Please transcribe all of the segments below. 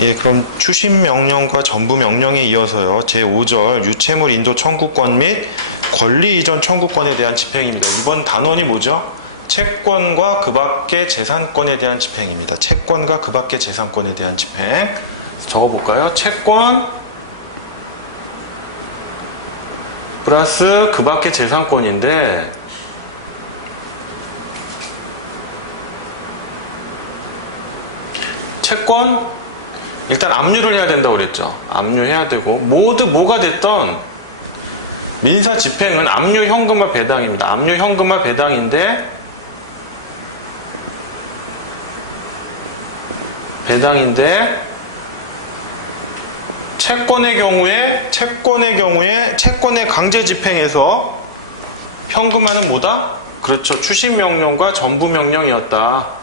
예, 그럼 추심 명령과 전부 명령에 이어서요. 제5절 유채물 인도 청구권 및 권리 이전 청구권에 대한 집행입니다. 이번 단원이 뭐죠? 채권과 그 밖의 재산권에 대한 집행입니다. 채권과 그 밖의 재산권에 대한 집행. 적어볼까요? 채권 플러스 그 밖의 재산권인데 채권 일단 압류를 해야 된다고 그랬죠. 압류해야 되고 모두 뭐가 됐던 민사 집행은 압류 현금화 배당입니다. 압류 현금화 배당인데 채권의 경우에 채권의 강제 집행에서 현금화는 뭐다? 그렇죠. 추심 명령과 전부 명령이었다.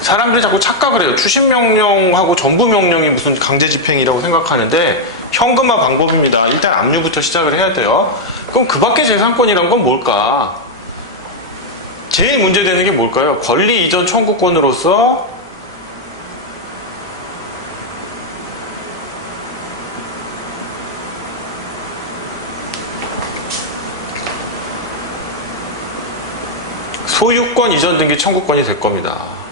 사람들이 자꾸 착각을 해요. 추심 명령하고 전부 명령이 무슨 강제 집행이라고 생각하는데 현금화 방법입니다. 일단 압류부터 시작을 해야 돼요. 그럼 그 밖의 재산권이란 건 뭘까? 제일 문제되는 게 뭘까요? 권리 이전 청구권으로서 소유권 이전 등기 청구권이 될 겁니다.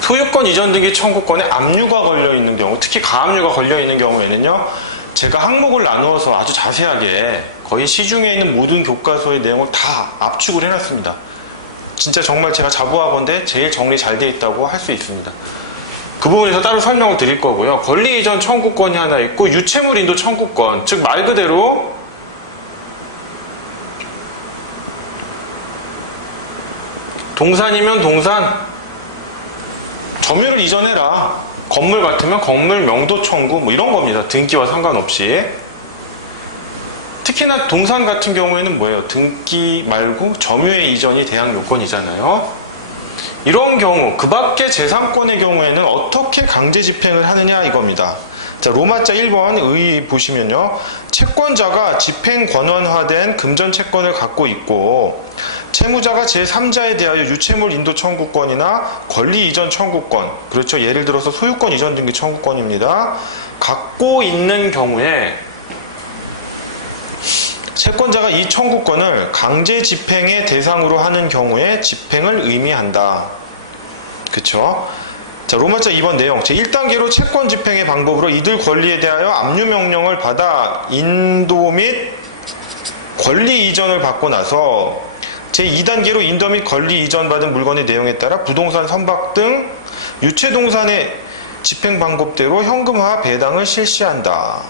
소유권 이전 등기 청구권에 압류가 걸려있는 경우, 특히 가압류가 걸려있는 경우에는요, 제가 항목을 나누어서 아주 자세하게 거의 시중에 있는 모든 교과서의 내용을 다 압축을 해놨습니다. 진짜 정말 제가 자부하건대 제일 정리 잘 돼 있다고 할 수 있습니다. 그 부분에서 따로 설명을 드릴 거고요. 권리 이전 청구권이 하나 있고 유채물 인도 청구권, 즉 말 그대로 동산이면 동산, 점유를 이전해라. 건물 같으면 건물 명도 청구 뭐 이런 겁니다. 등기와 상관없이. 특히나 동산 같은 경우에는 뭐예요? 등기 말고 점유의 이전이 대항 요건이잖아요. 이런 경우 그 밖의 재산권의 경우에는 어떻게 강제 집행을 하느냐 이겁니다. 자, 로마자 1번 의 보시면요. 채권자가 집행 권한화된 금전 채권을 갖고 있고 채무자가 제3자에 대하여 유채물 인도 청구권이나 권리 이전 청구권, 그렇죠. 예를 들어서 소유권 이전 등기 청구권입니다. 갖고 있는 경우에 채권자가 이 청구권을 강제 집행의 대상으로 하는 경우에 집행을 의미한다. 그쵸? 자, 로마자 2번 내용. 제1단계로 채권 집행의 방법으로 이들 권리에 대하여 압류 명령을 받아 인도 및 권리 이전을 받고 나서 제2단계로 인도 및 권리 이전받은 물건의 내용에 따라 부동산 선박 등 유체동산의 집행 방법대로 현금화 배당을 실시한다.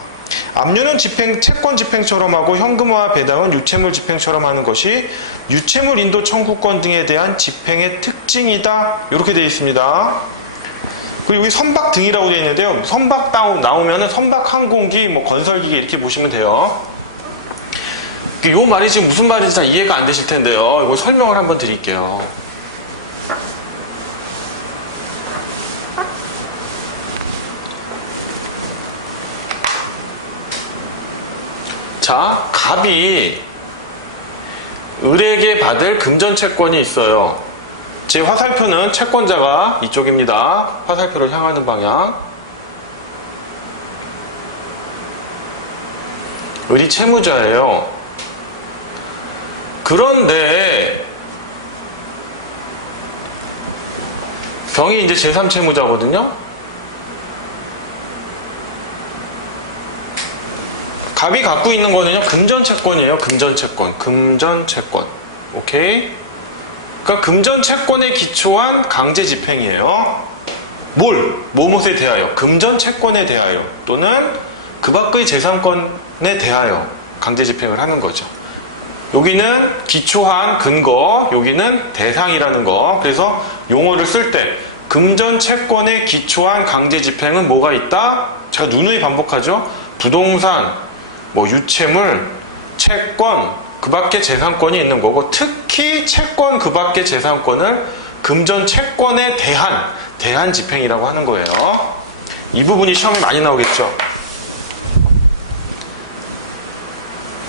압류는 채권 집행처럼 하고 현금화 배당은 유채물 집행처럼 하는 것이 유채물 인도 청구권 등에 대한 집행의 특징이다. 이렇게 되어 있습니다. 그리고 여기 선박 등이라고 되어 있는데요. 선박 나오면은 선박 항공기, 건설기계 이렇게 보시면 돼요. 이 말이 지금 무슨 말인지 다 이해가 안 되실 텐데요. 이거 설명을 한번 드릴게요. 자, 갑이 을에게 받을 금전 채권이 있어요. 제 화살표는 채권자가 이쪽입니다. 화살표를 향하는 방향. 을이 채무자예요. 그런데 병이 이제 제3채무자거든요. 갑이 갖고 있는 거는요, 금전채권이에요. 금전채권. 오케이? 그러니까 금전채권에 기초한 강제집행이에요. 뭐뭇에 대하여? 금전채권에 대하여 또는 그 밖의 재산권에 대하여 강제집행을 하는 거죠. 여기는 기초한 근거, 여기는 대상이라는 거. 그래서 용어를 쓸 때 금전채권에 기초한 강제집행은 뭐가 있다? 제가 누누이 반복하죠. 부동산, 유채물, 채권, 그 밖에 재산권이 있는 거고, 특히 채권 그 밖의 재산권을 금전 채권에 대한 집행이라고 하는 거예요. 이 부분이 시험에 많이 나오겠죠.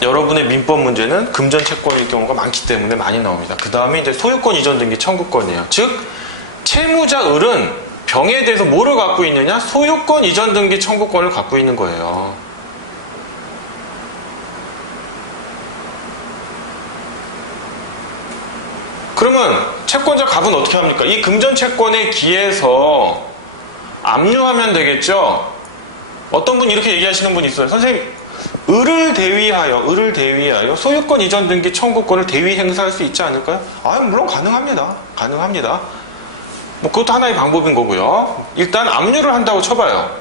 여러분의 민법 문제는 금전 채권일 경우가 많기 때문에 많이 나옵니다. 그 다음에 이제 소유권 이전 등기 청구권이에요. 즉 채무자 을은 병에 대해서 뭐를 갖고 있느냐? 소유권 이전 등기 청구권을 갖고 있는 거예요. 그러면 채권자 갑은 어떻게 합니까? 이 금전 채권에 기해서 압류하면 되겠죠? 어떤 분 이렇게 얘기하시는 분이 있어요. 선생님, 을을 대위하여 소유권 이전 등기 청구권을 대위 행사할 수 있지 않을까요? 물론 가능합니다. 뭐 그것도 하나의 방법인 거고요. 일단 압류를 한다고 쳐봐요.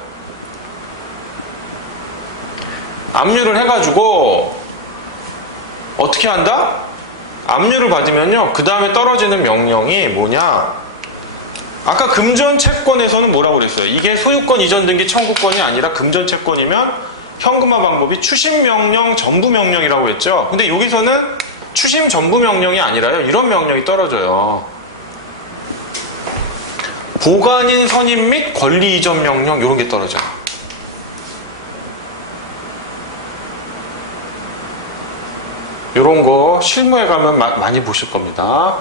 압류를 해가지고 어떻게 한다? 압류를 받으면요, 그 다음에 떨어지는 명령이 뭐냐? 아까 금전 채권에서는 뭐라고 그랬어요? 이게 소유권 이전 등기 청구권이 아니라 금전 채권이면 현금화 방법이 추심 명령, 전부 명령이라고 했죠. 근데 여기서는 추심 전부 명령이 아니라요, 이런 명령이 떨어져요. 보관인 선임 및 권리 이전 명령, 이런 게 떨어져요. 이런 거 실무에 가면 많이 보실 겁니다.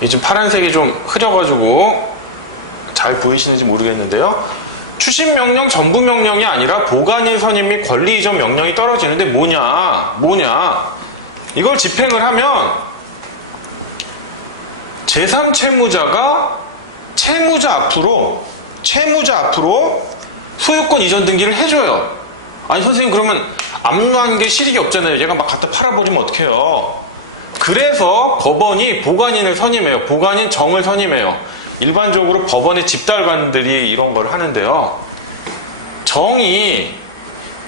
지금 파란색이 좀 흐려가지고 잘 보이시는지 모르겠는데요. 추심 명령, 전부 명령이 아니라 보관인 선임 및 권리 이전 명령이 떨어지는데 뭐냐? 이걸 집행을 하면 제3채무자가 채무자 앞으로 소유권 이전 등기를 해줘요. 아니 선생님, 그러면 압류한 게 실익이 없잖아요. 얘가 막 갖다 팔아버리면 어떡해요? 그래서 법원이 보관인을 선임해요. 보관인 정을 선임해요. 일반적으로 법원의 집달관들이 이런 걸 하는데요. 정이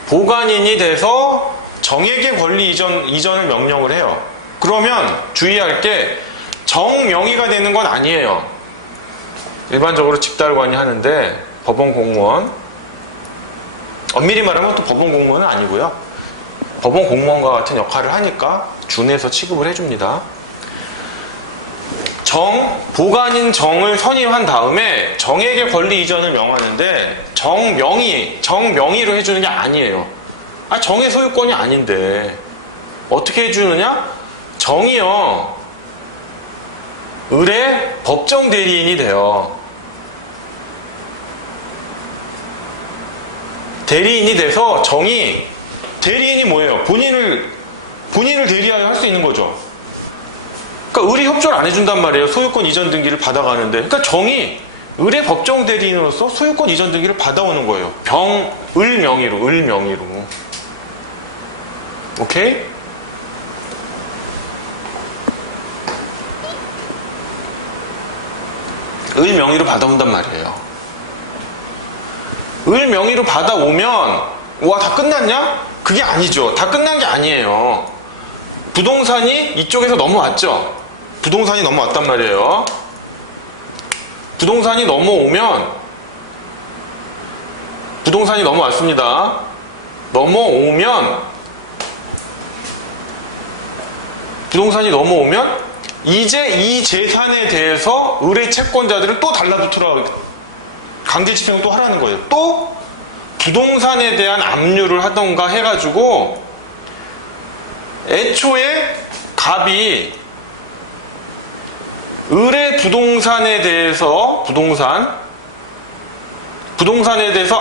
보관인이 돼서 정에게 권리 이전을 명령을 해요. 그러면 주의할 게 정명의가 되는 건 아니에요. 일반적으로 집달관이 하는데 법원 공무원, 엄밀히 말하면 또 법원 공무원은 아니고요. 법원 공무원과 같은 역할을 하니까 준해서 취급을 해줍니다. 보관인 정을 선임한 다음에 정에게 권리 이전을 명하는데 정명의로 해주는 게 아니에요. 정의 소유권이 아닌데 어떻게 해주느냐? 정이요, 을의 법정 대리인이 돼요. 대리인이 돼서 대리인이 뭐예요? 본인을 대리하여 할 수 있는 거죠. 그러니까 을이 협조를 안 해준단 말이에요. 소유권 이전 등기를 받아가는데. 그러니까 정이 을의 법정 대리인으로서 소유권 이전 등기를 받아오는 거예요. 을 명의로. 오케이? 을 명의로 받아온단 말이에요. 을 명의로 받아오면 다 끝났냐? 그게 아니죠. 다 끝난 게 아니에요. 부동산이 이쪽에서 넘어왔죠. 부동산이 넘어왔단 말이에요. 부동산이 넘어왔습니다. 부동산이 넘어오면 이제 이 재산에 대해서 을의 채권자들을 또 달라붙으라고 강제 집행을 또 하라는 거예요. 또 부동산에 대한 압류를 하던가 해가지고 애초에 갑이 을의 부동산에 대해서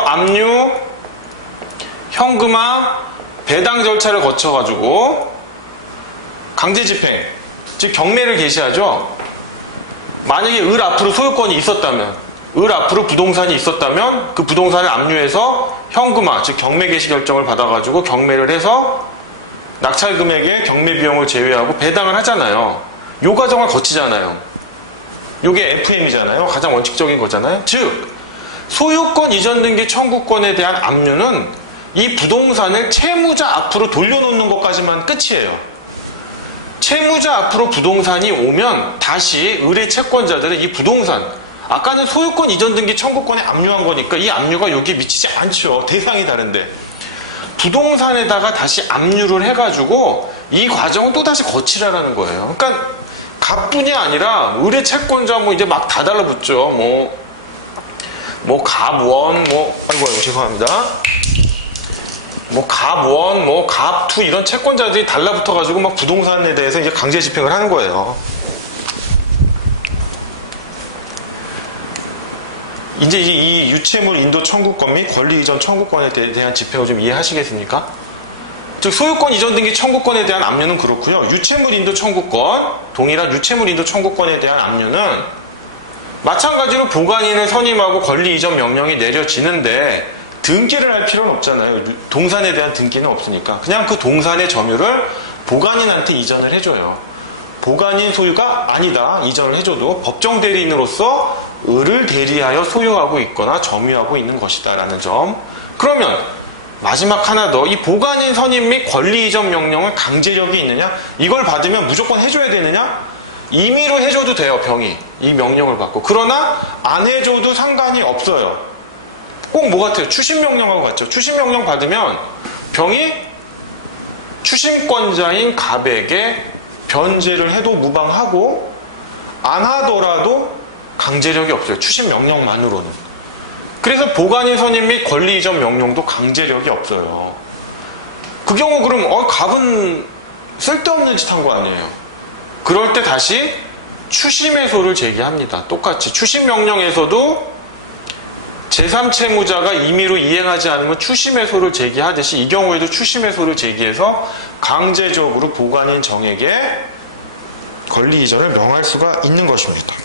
압류, 현금화, 배당 절차를 거쳐가지고 강제 집행, 즉 경매를 개시하죠. 만약에 을 앞으로 소유권이 있었다면, 을 앞으로 부동산이 있었다면 그 부동산을 압류해서 현금화, 즉 경매 개시 결정을 받아가지고 경매를 해서 낙찰 금액의 경매 비용을 제외하고 배당을 하잖아요. 요 과정을 거치잖아요. 요게 FM이잖아요. 가장 원칙적인 거잖아요. 즉 소유권 이전 등기 청구권에 대한 압류는 이 부동산을 채무자 앞으로 돌려놓는 것까지만 끝이에요. 채무자 앞으로 부동산이 오면 다시 을의 채권자들은 이 부동산, 아까는 소유권 이전 등기 청구권에 압류한 거니까 이 압류가 여기에 미치지 않죠. 대상이 다른데 부동산에다가 다시 압류를 해가지고 이 과정은 또 다시 거치라라는 거예요. 그러니까 갑뿐이 아니라 의뢰 채권자 뭐 이제 막 다 달라붙죠. 뭐 갑원 아이고 죄송합니다. 뭐 갑원 뭐 갑투 이런 채권자들이 달라붙어 가지고 막 부동산에 대해서 이제 강제 집행을 하는 거예요. 이제 이 유채물 인도 청구권 및 권리 이전 청구권에 대한 집행을 좀 이해하시겠습니까? 즉 소유권 이전 등기 청구권에 대한 압류는 그렇고요. 유채물 인도 청구권, 동일한 유채물 인도 청구권에 대한 압류는 마찬가지로 보관인을 선임하고 권리 이전 명령이 내려지는데 등기를 할 필요는 없잖아요. 동산에 대한 등기는 없으니까. 그냥 그 동산의 점유를 보관인한테 이전을 해줘요. 보관인 소유가 아니다. 이전을 해줘도 법정 대리인으로서 을을 대리하여 소유하고 있거나 점유하고 있는 것이다 라는 점. 그러면 마지막 하나 더, 이 보관인 선임 및 권리 이전 명령은 강제력이 있느냐? 이걸 받으면 무조건 해줘야 되느냐? 임의로 해줘도 돼요, 병이. 이 명령을 받고. 그러나 안 해줘도 상관이 없어요. 꼭 뭐 같아요? 추심 명령하고 같죠. 추심 명령 받으면 병이 추심권자인 갑에게 변제를 해도 무방하고 안 하더라도 강제력이 없어요. 추심 명령만으로는. 그래서 보관인 선임 및 권리 이전 명령도 강제력이 없어요. 그 경우 그럼 갑은 쓸데없는 짓 한 거 아니에요. 그럴 때 다시 추심해소를 제기합니다. 똑같이 추심 명령에서도 제3채무자가 임의로 이행하지 않으면 추심해소를 제기하듯이 이 경우에도 추심해소를 제기해서 강제적으로 보관인 정에게 권리 이전을 명할 수가 있는 것입니다.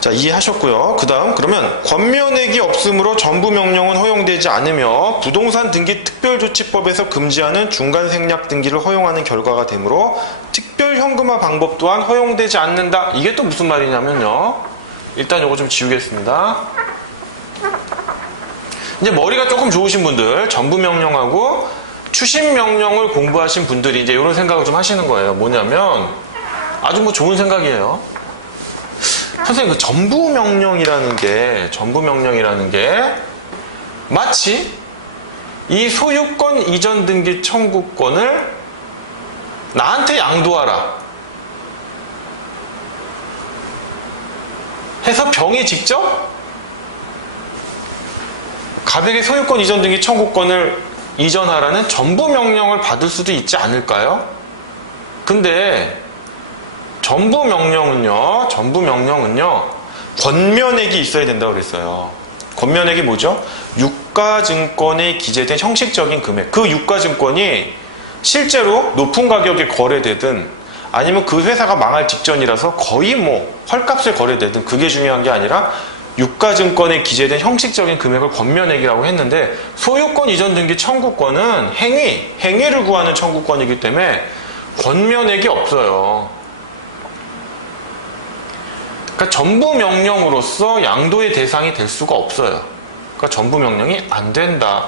자, 이해하셨고요. 그 다음 그러면 권면액이 없으므로 전부 명령은 허용되지 않으며 부동산 등기 특별조치법에서 금지하는 중간생략 등기를 허용하는 결과가 되므로 특별 현금화 방법 또한 허용되지 않는다. 이게 또 무슨 말이냐면요. 일단 이거 좀 지우겠습니다. 이제 머리가 조금 좋으신 분들, 전부 명령하고 추심 명령을 공부하신 분들이 이제 이런 생각을 좀 하시는 거예요. 뭐냐면 아주 뭐 좋은 생각이에요. 선생님, 그 전부 명령이라는 게 마치 이 소유권 이전 등기 청구권을 나한테 양도하라 해서 병이 직접 갑에게 소유권 이전 등기 청구권을 이전하라는 전부 명령을 받을 수도 있지 않을까요? 근데 전부 명령은요, 권면액이 있어야 된다고 그랬어요. 권면액이 뭐죠? 유가증권에 기재된 형식적인 금액. 그 유가증권이 실제로 높은 가격에 거래되든 아니면 그 회사가 망할 직전이라서 거의 뭐 헐값에 거래되든 그게 중요한 게 아니라 유가증권에 기재된 형식적인 금액을 권면액이라고 했는데 소유권 이전 등기 청구권은 행위를 구하는 청구권이기 때문에 권면액이 없어요. 그러니까 전부 명령으로서 양도의 대상이 될 수가 없어요. 그러니까 전부 명령이 안 된다.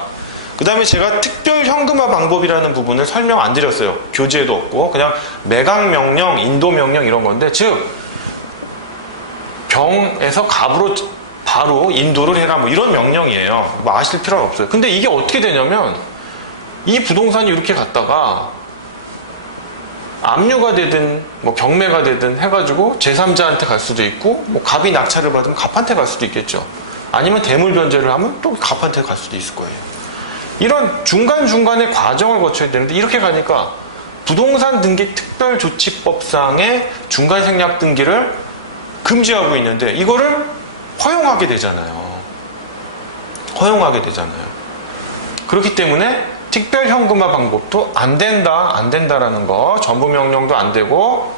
그 다음에 제가 특별 현금화 방법이라는 부분을 설명 안 드렸어요. 교재에도 없고 그냥 매각 명령, 인도 명령 이런 건데 즉 병에서 갑으로 바로 인도를 해라 뭐 이런 명령이에요. 뭐 아실 필요는 없어요. 근데 이게 어떻게 되냐면 이 부동산이 이렇게 갔다가 압류가 되든 뭐 경매가 되든 해가지고 제3자한테 갈 수도 있고 뭐 갑이 낙찰을 받으면 갑한테 갈 수도 있겠죠. 아니면 대물 변제를 하면 또 갑한테 갈 수도 있을 거예요. 이런 중간중간의 과정을 거쳐야 되는데 이렇게 가니까 부동산 등기 특별조치법상의 중간생략 등기를 금지하고 있는데 이거를 허용하게 되잖아요. 그렇기 때문에 특별 현금화 방법도 안 된다라는 거. 전부 명령도 안 되고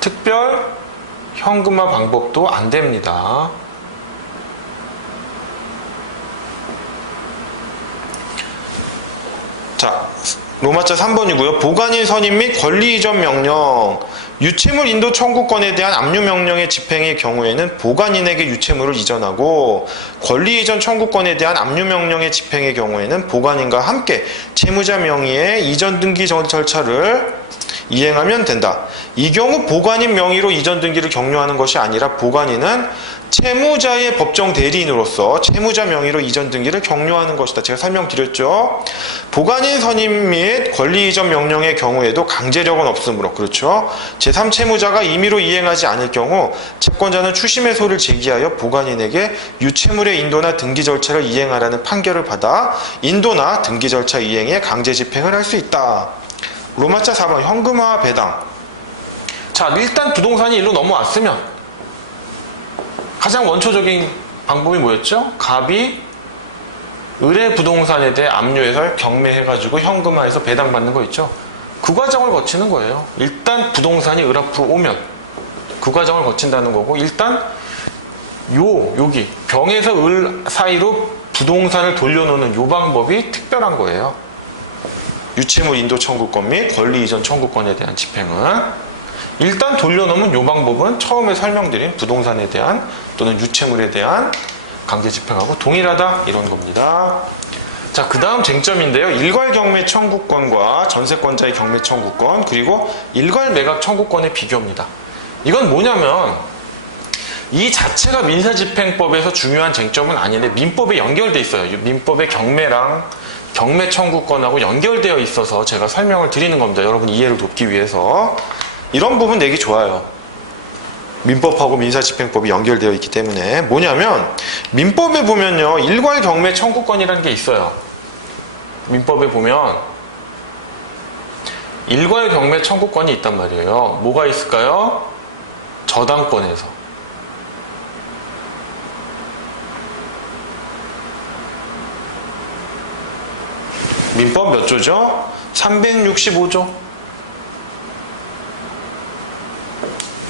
특별 현금화 방법도 안 됩니다. 자, 로마자 3번이고요. 보관인 선임 및 권리 이전 명령. 유채물 인도 청구권에 대한 압류 명령의 집행의 경우에는 보관인에게 유채물을 이전하고 권리 이전 청구권에 대한 압류 명령의 집행의 경우에는 보관인과 함께 채무자 명의의 이전 등기 절차를 이행하면 된다. 이 경우 보관인 명의로 이전 등기를 격려하는 것이 아니라 보관인은 채무자의 법정 대리인으로서 채무자 명의로 이전 등기를 격려하는 것이다. 제가 설명드렸죠. 보관인 선임 및 권리 이전 명령의 경우에도 강제력은 없으므로, 그렇죠. 제3채무자가 임의로 이행하지 않을 경우 채권자는 추심의 소를 제기하여 보관인에게 유채물의 인도나 등기 절차를 이행하라는 판결을 받아 인도나 등기 절차 이행에 강제 집행을 할 수 있다. 로마자 4번 현금화 배당. 자, 일단 부동산이 일로 넘어왔으면 가장 원초적인 방법이 뭐였죠? 갑이 의뢰 부동산에 대해 압류해서 경매해가지고 현금화해서 배당받는 거 있죠? 그 과정을 거치는 거예요. 일단 부동산이 을 앞으로 오면 그 과정을 거친다는 거고, 일단 여기 병에서 을 사이로 부동산을 돌려놓는 요 방법이 특별한 거예요. 유채물 인도 청구권 및 권리 이전 청구권에 대한 집행은 일단 돌려놓으면 요 방법은 처음에 설명드린 부동산에 대한 또는 유채물에 대한 강제 집행하고 동일하다, 이런 겁니다. 자, 그 다음 쟁점인데요. 일괄 경매 청구권과 전세권자의 경매 청구권, 그리고 일괄 매각 청구권의 비교입니다. 이건 뭐냐면 이 자체가 민사집행법에서 중요한 쟁점은 아닌데 민법에 연결돼 있어요. 민법의 경매랑 경매 청구권하고 연결되어 있어서 제가 설명을 드리는 겁니다. 여러분 이해를 돕기 위해서. 이런 부분 내기 좋아요. 민법하고 민사집행법이 연결되어 있기 때문에. 뭐냐면 민법에 보면요, 일괄 경매 청구권이라는 게 있어요. 민법에 보면 일괄 경매 청구권이 있단 말이에요. 뭐가 있을까요? 저당권에서. 민법 몇 조죠? 365조.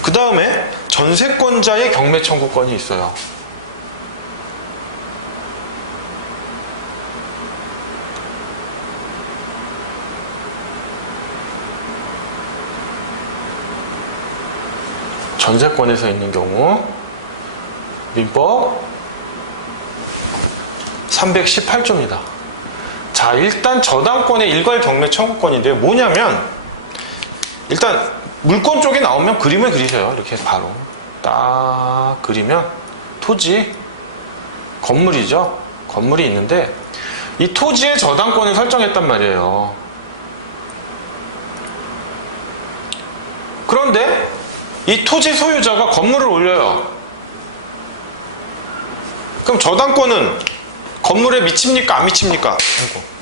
그 다음에 전세권자의 경매 청구권이 있어요. 전세권에서 있는 경우 민법 318조입니다. 자, 일단 저당권의 일괄 경매 청구권인데요. 뭐냐면 일단 물권 쪽에 나오면 그림을 그리세요. 이렇게 바로 딱 그리면 토지, 건물이죠. 건물이 있는데 이 토지의 저당권을 설정했단 말이에요. 그런데 이 토지 소유자가 건물을 올려요. 그럼 저당권은 건물에 미칩니까? 안 미칩니까? 아이고.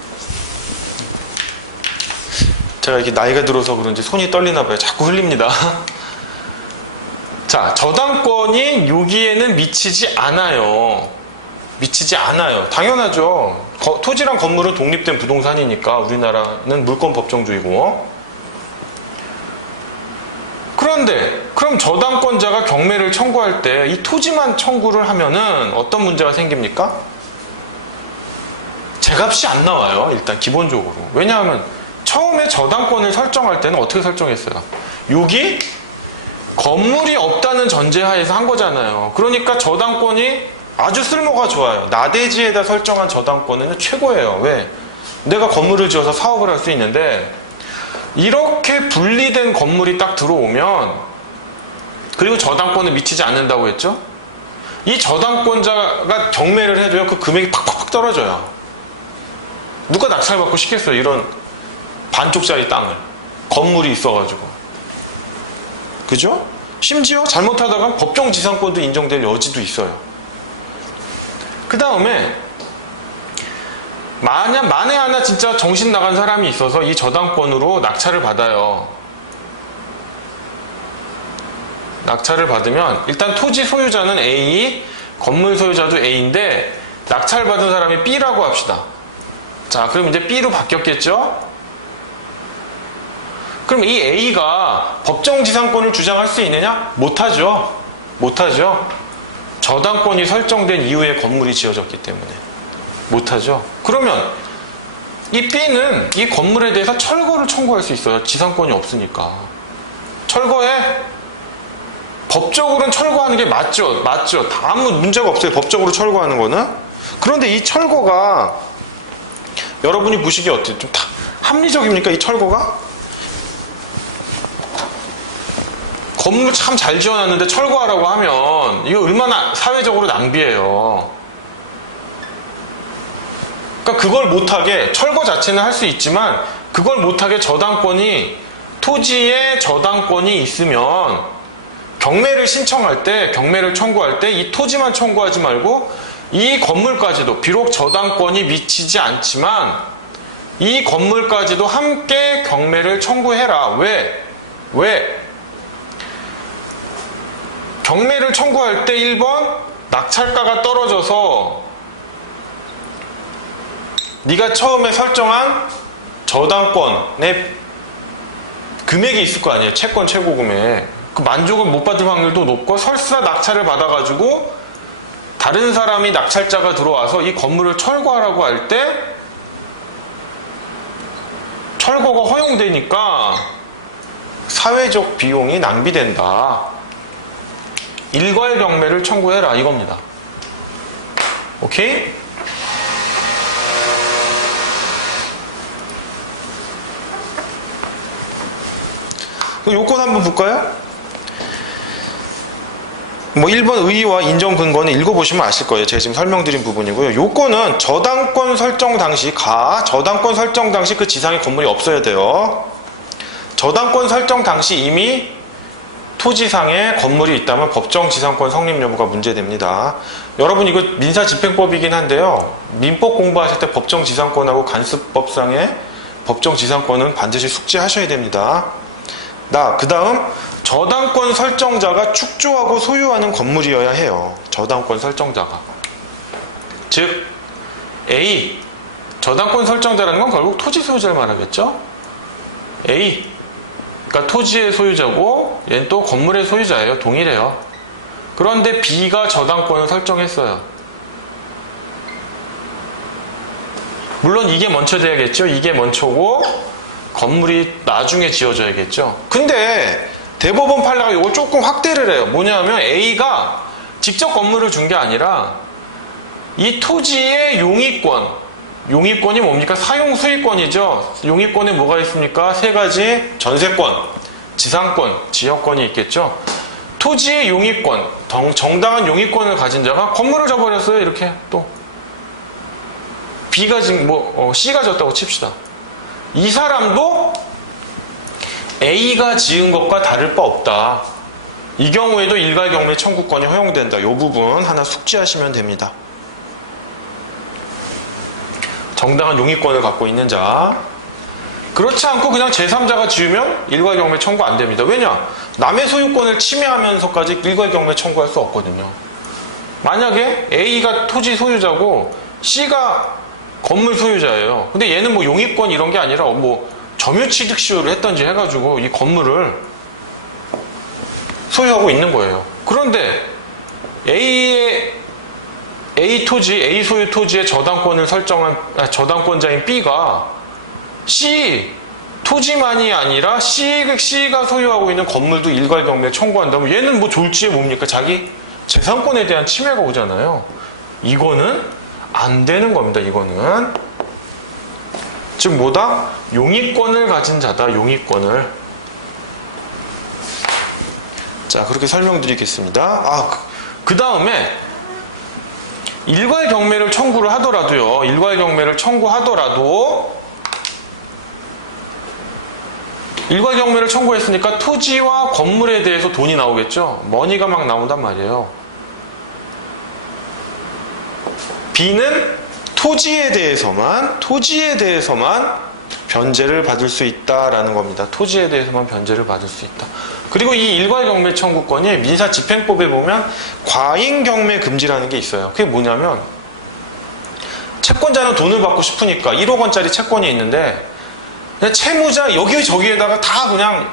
제가 이렇게 나이가 들어서 그런지 손이 떨리나 봐요. 자꾸 흘립니다. 자, 저당권이 여기에는 미치지 않아요. 미치지 않아요. 당연하죠. 토지랑 건물은 독립된 부동산이니까 우리나라는 물권 법정주의고. 그런데 그럼 저당권자가 경매를 청구할 때 이 토지만 청구를 하면은 어떤 문제가 생깁니까? 제값이 안 나와요. 일단 기본적으로. 왜냐하면 처음에 저당권을 설정할 때는 어떻게 설정했어요? 여기 건물이 없다는 전제하에서 한 거잖아요. 그러니까 저당권이 아주 쓸모가 좋아요. 나대지에다 설정한 저당권은 최고예요. 왜? 내가 건물을 지어서 사업을 할 수 있는데 이렇게 분리된 건물이 딱 들어오면, 그리고 저당권을 미치지 않는다고 했죠? 이 저당권자가 경매를 해도요, 그 금액이 팍팍팍 떨어져요. 누가 낙찰받고 싶겠어요? 이런 반쪽짜리 땅을. 건물이 있어가지고. 그죠? 심지어 잘못하다가 법정지상권도 인정될 여지도 있어요. 그 다음에 만에 하나 진짜 정신 나간 사람이 있어서 이 저당권으로 낙찰을 받아요. 낙찰을 받으면 일단 토지 소유자는 A, 건물 소유자도 A인데 낙찰 받은 사람이 B라고 합시다. 자, 그럼 이제 B로 바뀌었겠죠? 그럼 이 A가 법정지상권을 주장할 수 있느냐? 못하죠. 못하죠. 저당권이 설정된 이후에 건물이 지어졌기 때문에 못하죠. 그러면 이 B는 이 건물에 대해서 철거를 청구할 수 있어요. 지상권이 없으니까. 철거해? 법적으로는 철거하는 게 맞죠. 맞죠. 아무 문제가 없어요. 법적으로 철거하는 거는. 그런데 이 철거가 여러분이 보시기에 어때요? 좀 합리적입니까? 이 철거가? 건물 참 잘 지어놨는데 철거하라고 하면 이거 얼마나 사회적으로 낭비예요. 그러니까 그걸 못하게, 철거 자체는 할 수 있지만 그걸 못하게 저당권이, 토지에 저당권이 있으면 경매를 신청할 때, 경매를 청구할 때 이 토지만 청구하지 말고 이 건물까지도, 비록 저당권이 미치지 않지만 이 건물까지도 함께 경매를 청구해라. 왜? 경매를 청구할 때 1번 낙찰가가 떨어져서 네가 처음에 설정한 저당권의 금액이 있을 거 아니에요. 채권 최고 금액. 그 만족을 못 받을 확률도 높고, 설사 낙찰을 받아가지고 다른 사람이 낙찰자가 들어와서 이 건물을 철거하라고 할 때 철거가 허용되니까 사회적 비용이 낭비된다. 일괄 경매를 청구해라 이겁니다. 오케이? 요건 한번 볼까요? 뭐 1번 의의와 인정 근거는 읽어보시면 아실 거예요. 제가 지금 설명드린 부분이고요. 요건은 저당권 설정 당시 저당권 설정 당시 그 지상에 건물이 없어야 돼요. 저당권 설정 당시 이미 토지상에 건물이 있다면 법정 지상권 성립 여부가 문제됩니다. 여러분 이거 민사집행법이긴 한데요. 민법 공부하실 때 법정 지상권하고 간수법상의 법정 지상권은 반드시 숙지하셔야 됩니다. 그 다음 저당권 설정자가 축조하고 소유하는 건물이어야 해요. 저당권 설정자가. 즉 A, 저당권 설정자라는 건 결국 토지 소유자를 말하겠죠. A, 그러니까 토지의 소유자고 얘는 또 건물의 소유자예요. 동일해요. 그런데 B가 저당권을 설정했어요. 물론 이게 먼저 돼야겠죠. 이게 먼저고 건물이 나중에 지어져야겠죠. 근데 대법원 판례가 이걸 조금 확대를 해요. 뭐냐면 A가 직접 건물을 준 게 아니라 이 토지의 용의권이 뭡니까? 사용 수익권이죠. 용의권에 뭐가 있습니까? 세 가지: 전세권, 지상권, 지역권이 있겠죠. 토지의 용의권, 정당한 용의권을 가진 자가 건물을 져버렸어요. 이렇게 또 B가 지금 C가 졌다고 칩시다. 이 사람도 A가 지은 것과 다를 바 없다. 이 경우에도 일괄 경매 청구권이 허용된다. 이 부분 하나 숙지하시면 됩니다. 정당한 용의권을 갖고 있는 자. 그렇지 않고 그냥 제3자가 지으면 일괄 경매 청구 안 됩니다. 왜냐? 남의 소유권을 침해하면서까지 일괄 경매 청구할 수 없거든요. 만약에 A가 토지 소유자고 C가 건물 소유자예요. 근데 얘는 뭐 용의권 이런 게 아니라 뭐 점유취득 시효를 했던지 해가지고 이 건물을 소유하고 있는 거예요. 그런데 A 소유 토지의 저당권을 설정한 저당권자인 B가 C 토지만이 아니라 C가 소유하고 있는 건물도 일괄 경매 청구한다면 얘는 뭐 졸지에 뭡니까? 자기 재산권에 대한 침해가 오잖아요. 이거는 안 되는 겁니다. 이거는 즉 뭐다? 용의권을 가진 자다. 용의권을. 자, 그렇게 설명드리겠습니다. 그 다음에 일괄 경매를 청구를 하더라도요. 일괄 경매를 청구하더라도 일괄 경매를 청구했으니까 토지와 건물에 대해서 돈이 나오겠죠. 머니가 막 나온단 말이에요. B는 토지에 대해서만 변제를 받을 수 있다라는 겁니다. 토지에 대해서만 변제를 받을 수 있다. 그리고 이 일괄 경매 청구권이 민사집행법에 보면 과잉 경매 금지라는 게 있어요. 그게 뭐냐면 채권자는 돈을 받고 싶으니까 1억 원짜리 채권이 있는데 채무자 여기저기에다가 다 그냥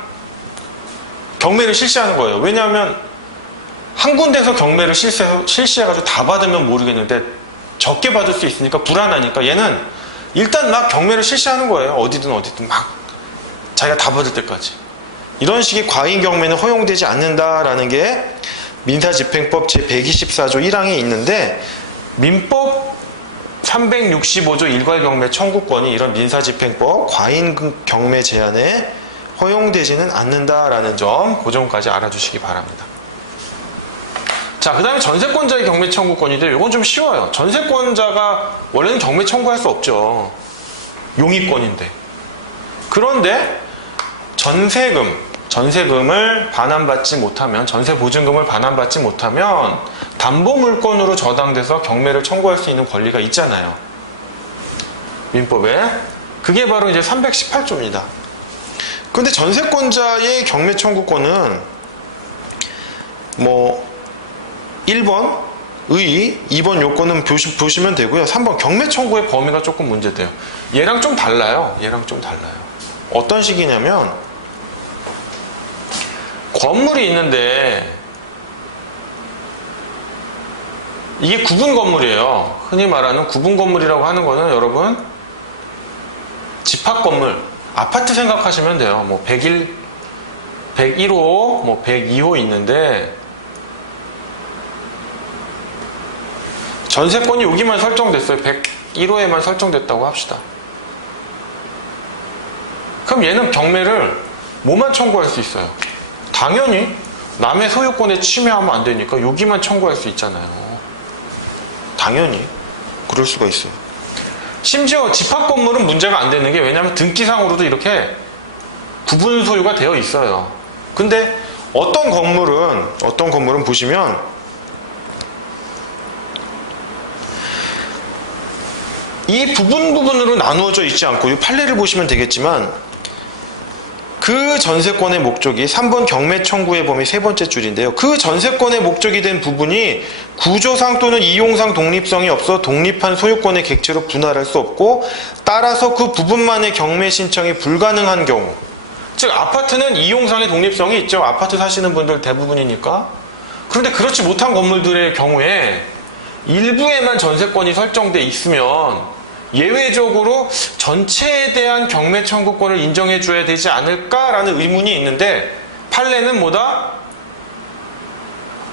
경매를 실시하는 거예요. 왜냐하면 한 군데서 경매를 실시해가지고 다 받으면 모르겠는데 적게 받을 수 있으니까 불안하니까 얘는 일단 막 경매를 실시하는 거예요. 어디든 막 자기가 다 받을 때까지. 이런 식의 과잉 경매는 허용되지 않는다라는 게 민사집행법 제124조 1항에 있는데 민법 365조 일괄 경매 청구권이 이런 민사집행법 과잉 경매 제한에 허용되지는 않는다라는 점, 그 점까지 알아주시기 바랍니다. 자, 그 다음에 전세권자의 경매 청구권인데 이건 좀 쉬워요. 전세권자가 원래는 경매 청구할 수 없죠. 용의권인데. 그런데 전세금을 반환받지 못하면, 전세보증금을 반환받지 못하면 담보물권으로 저당돼서 경매를 청구할 수 있는 권리가 있잖아요. 민법에. 그게 바로 이제 318조입니다. 근데 전세권자의 경매 청구권은 1번 의, 2번 요건은 보시면 되고요. 3번 경매 청구의 범위가 조금 문제돼요. 얘랑 좀 달라요. 어떤 식이냐면 건물이 있는데 이게 구분 건물이에요. 흔히 말하는 구분 건물이라고 하는 거는 여러분 집합 건물, 아파트 생각하시면 돼요. 101호, 102호 있는데 전세권이 여기만 설정됐어요. 101호에만 설정됐다고 합시다. 그럼 얘는 경매를 뭐만 청구할 수 있어요? 당연히 남의 소유권에 침해하면 안 되니까 여기만 청구할 수 있잖아요. 당연히 그럴 수가 있어요. 심지어 집합 건물은 문제가 안 되는 게, 왜냐하면 등기상으로도 이렇게 구분 소유가 되어 있어요. 근데 어떤 건물은 보시면 이 부분으로 나누어져 있지 않고, 이 판례를 보시면 되겠지만 그 전세권의 목적이 3번 경매 청구의 범위 세 번째 줄인데요. 그 전세권의 목적이 된 부분이 구조상 또는 이용상 독립성이 없어 독립한 소유권의 객체로 분할할 수 없고, 따라서 그 부분만의 경매 신청이 불가능한 경우, 즉 아파트는 이용상의 독립성이 있죠. 아파트 사시는 분들 대부분이니까. 그런데 그렇지 못한 건물들의 경우에 일부에만 전세권이 설정돼 있으면 예외적으로 전체에 대한 경매 청구권을 인정해 줘야 되지 않을까라는 의문이 있는데, 판례는 뭐다?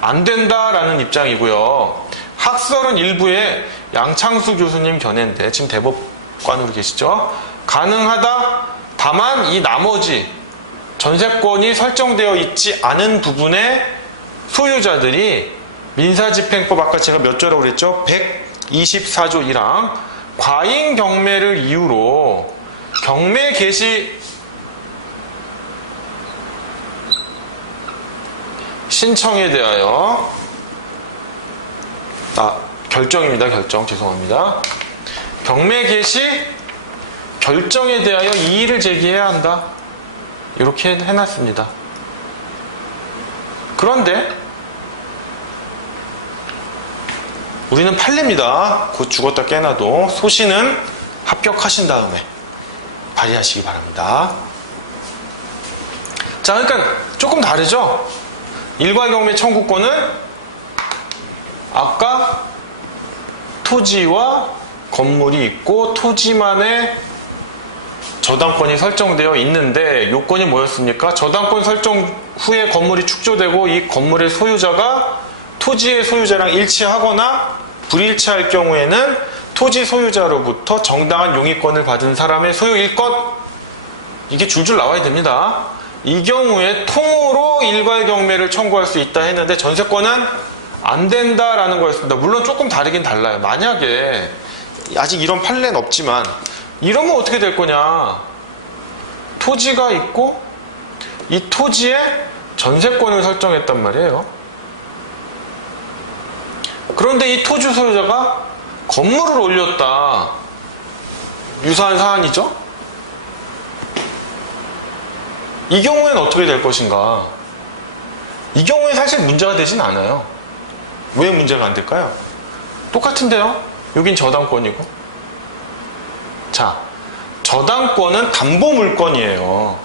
안 된다라는 입장이고요. 학설은 일부에 양창수 교수님 견해인데, 지금 대법관으로 계시죠? 가능하다. 다만 이 나머지 전세권이 설정되어 있지 않은 부분의 소유자들이 민사집행법, 아까 제가 몇 조라고 그랬죠? 124조 1항 과잉 경매를 이유로 경매 개시 신청에 대하여 결정입니다. 죄송합니다. 경매 개시 결정에 대하여 이의를 제기해야 한다. 이렇게 해놨습니다. 그런데 우리는 판례입니다. 곧 죽었다 깨나도 소신은 합격하신 다음에 발의하시기 바랍니다. 자, 그러니까 조금 다르죠? 일괄경매 청구권은 아까 토지와 건물이 있고 토지만의 저당권이 설정되어 있는데, 요건이 뭐였습니까? 저당권 설정 후에 건물이 축조되고 이 건물의 소유자가 토지의 소유자랑 일치하거나 불일치할 경우에는 토지 소유자로부터 정당한 용의권을 받은 사람의 소유일 것, 이게 줄줄 나와야 됩니다. 이 경우에 통으로 일괄 경매를 청구할 수 있다 했는데 전세권은 안 된다라는 거였습니다. 물론 조금 다르긴 달라요. 만약에 아직 이런 판례는 없지만 이러면 어떻게 될 거냐, 토지가 있고 이 토지에 전세권을 설정했단 말이에요. 그런데 이 토지 소유자가 건물을 올렸다. 유사한 사안이죠? 이 경우에는 어떻게 될 것인가? 이 경우에 사실 문제가 되진 않아요. 왜 문제가 안 될까요? 똑같은데요? 여긴 저당권이고. 자, 저당권은 담보물권이에요.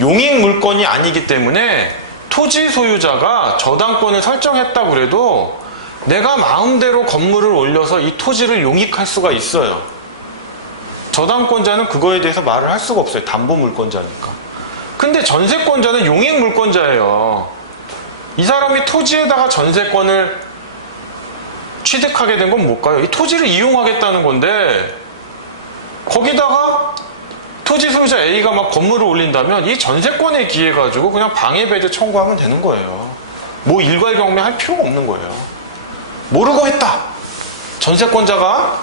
용익물권이 아니기 때문에 토지 소유자가 저당권을 설정했다고 그래도 내가 마음대로 건물을 올려서 이 토지를 용익할 수가 있어요. 저당권자는 그거에 대해서 말을 할 수가 없어요. 담보물권자니까. 근데 전세권자는 용익물권자예요. 이 사람이 토지에다가 전세권을 취득하게 된 건 뭘까요? 이 토지를 이용하겠다는 건데 거기다가 토지 소유자 A가 막 건물을 올린다면 이 전세권에 기해 가지고 그냥 방해배제 청구하면 되는 거예요. 뭐 일괄 경매 할 필요가 없는 거예요. 모르고 했다. 전세권자가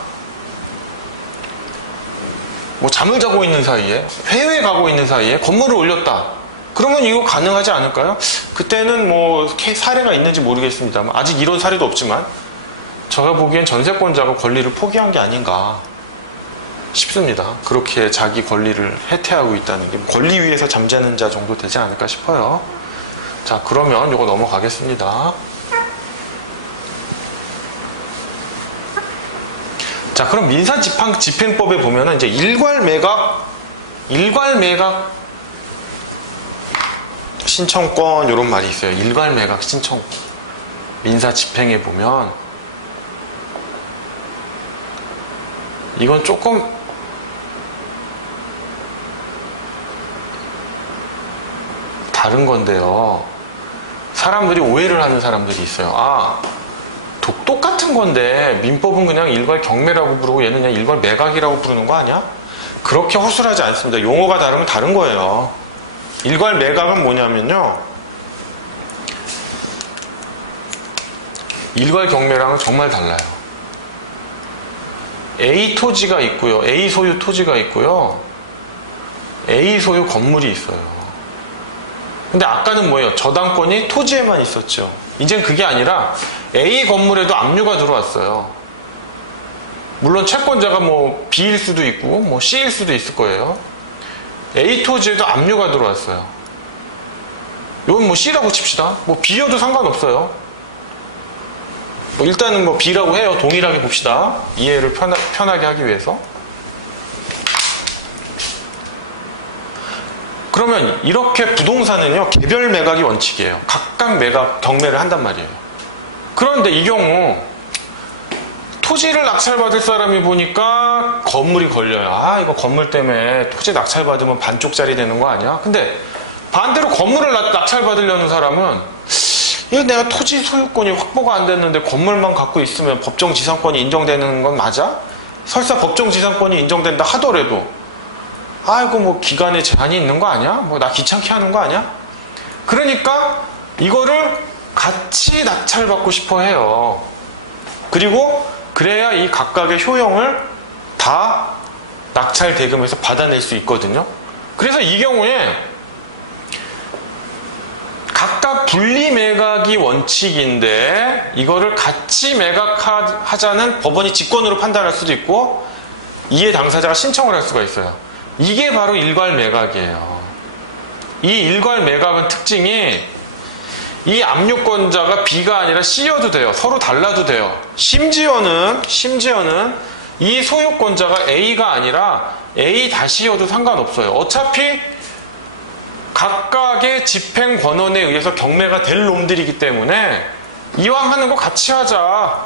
뭐 잠을 자고 있는 사이에, 해외에 가고 있는 사이에 건물을 올렸다. 그러면 이거 가능하지 않을까요? 그때는 뭐 사례가 있는지 모르겠습니다만, 아직 이런 사례도 없지만 제가 보기엔 전세권자가 권리를 포기한 게 아닌가 싶습니다. 그렇게 자기 권리를 해태하고 있다는 게 권리 위에서 잠자는 자 정도 되지 않을까 싶어요. 자, 그러면 이거 넘어가겠습니다. 자, 그럼 민사집행법에 보면은 이제 일괄 매각 신청권 이런 말이 있어요. 일괄 매각 신청권. 민사집행에 보면 이건 조금 다른 건데요. 사람들이 오해를 하는 사람들이 있어요. 아, 똑같은 건데 민법은 그냥 일괄 경매라고 부르고 얘는 그냥 일괄 매각이라고 부르는 거 아니야? 그렇게 허술하지 않습니다. 용어가 다르면 다른 거예요. 일괄 매각은 뭐냐면요, 일괄 경매랑은 정말 달라요. A 토지가 있고요, A 소유 토지가 있고요, A 소유 건물이 있어요. 근데 아까는 뭐예요? 저당권이 토지에만 있었죠. 이젠 그게 아니라 A 건물에도 압류가 들어왔어요. 물론 채권자가 뭐 B일 수도 있고 뭐 C일 수도 있을 거예요. A 토지에도 압류가 들어왔어요. 이건 뭐 C라고 칩시다. 뭐 B여도 상관없어요. 뭐 일단은 뭐 B라고 해요. 동일하게 봅시다. 이해를 편하게 하기 위해서. 그러면 이렇게 부동산은요, 개별 매각이 원칙이에요. 각각 매각, 경매를 한단 말이에요. 그런데 이 경우 토지를 낙찰받을 사람이 보니까 건물이 걸려요. 아, 이거 건물 때문에 토지 낙찰받으면 반쪽짜리 되는 거 아니야? 근데 반대로 건물을 낙찰받으려는 사람은 이거 내가 토지 소유권이 확보가 안 됐는데 건물만 갖고 있으면 법정지상권이 인정되는 건 맞아? 설사 법정지상권이 인정된다 하더라도 아이고 뭐 기간에 제한이 있는 거 아니야? 뭐 나 귀찮게 하는 거 아니야? 그러니까 이거를 같이 낙찰받고 싶어 해요. 그리고 그래야 이 각각의 효용을 다 낙찰 대금에서 받아낼 수 있거든요. 그래서 이 경우에 각각 분리 매각이 원칙인데 이거를 같이 매각하자는 법원이 직권으로 판단할 수도 있고 이해 당사자가 신청을 할 수가 있어요. 이게 바로 일괄 매각이에요. 이 일괄 매각은 특징이 이 압류권자가 B가 아니라 C여도 돼요. 서로 달라도 돼요. 심지어는 이 소유권자가 A가 아니라 A-여도 상관없어요. 어차피 각각의 집행 권한에 의해서 경매가 될 놈들이기 때문에 이왕 하는 거 같이 하자.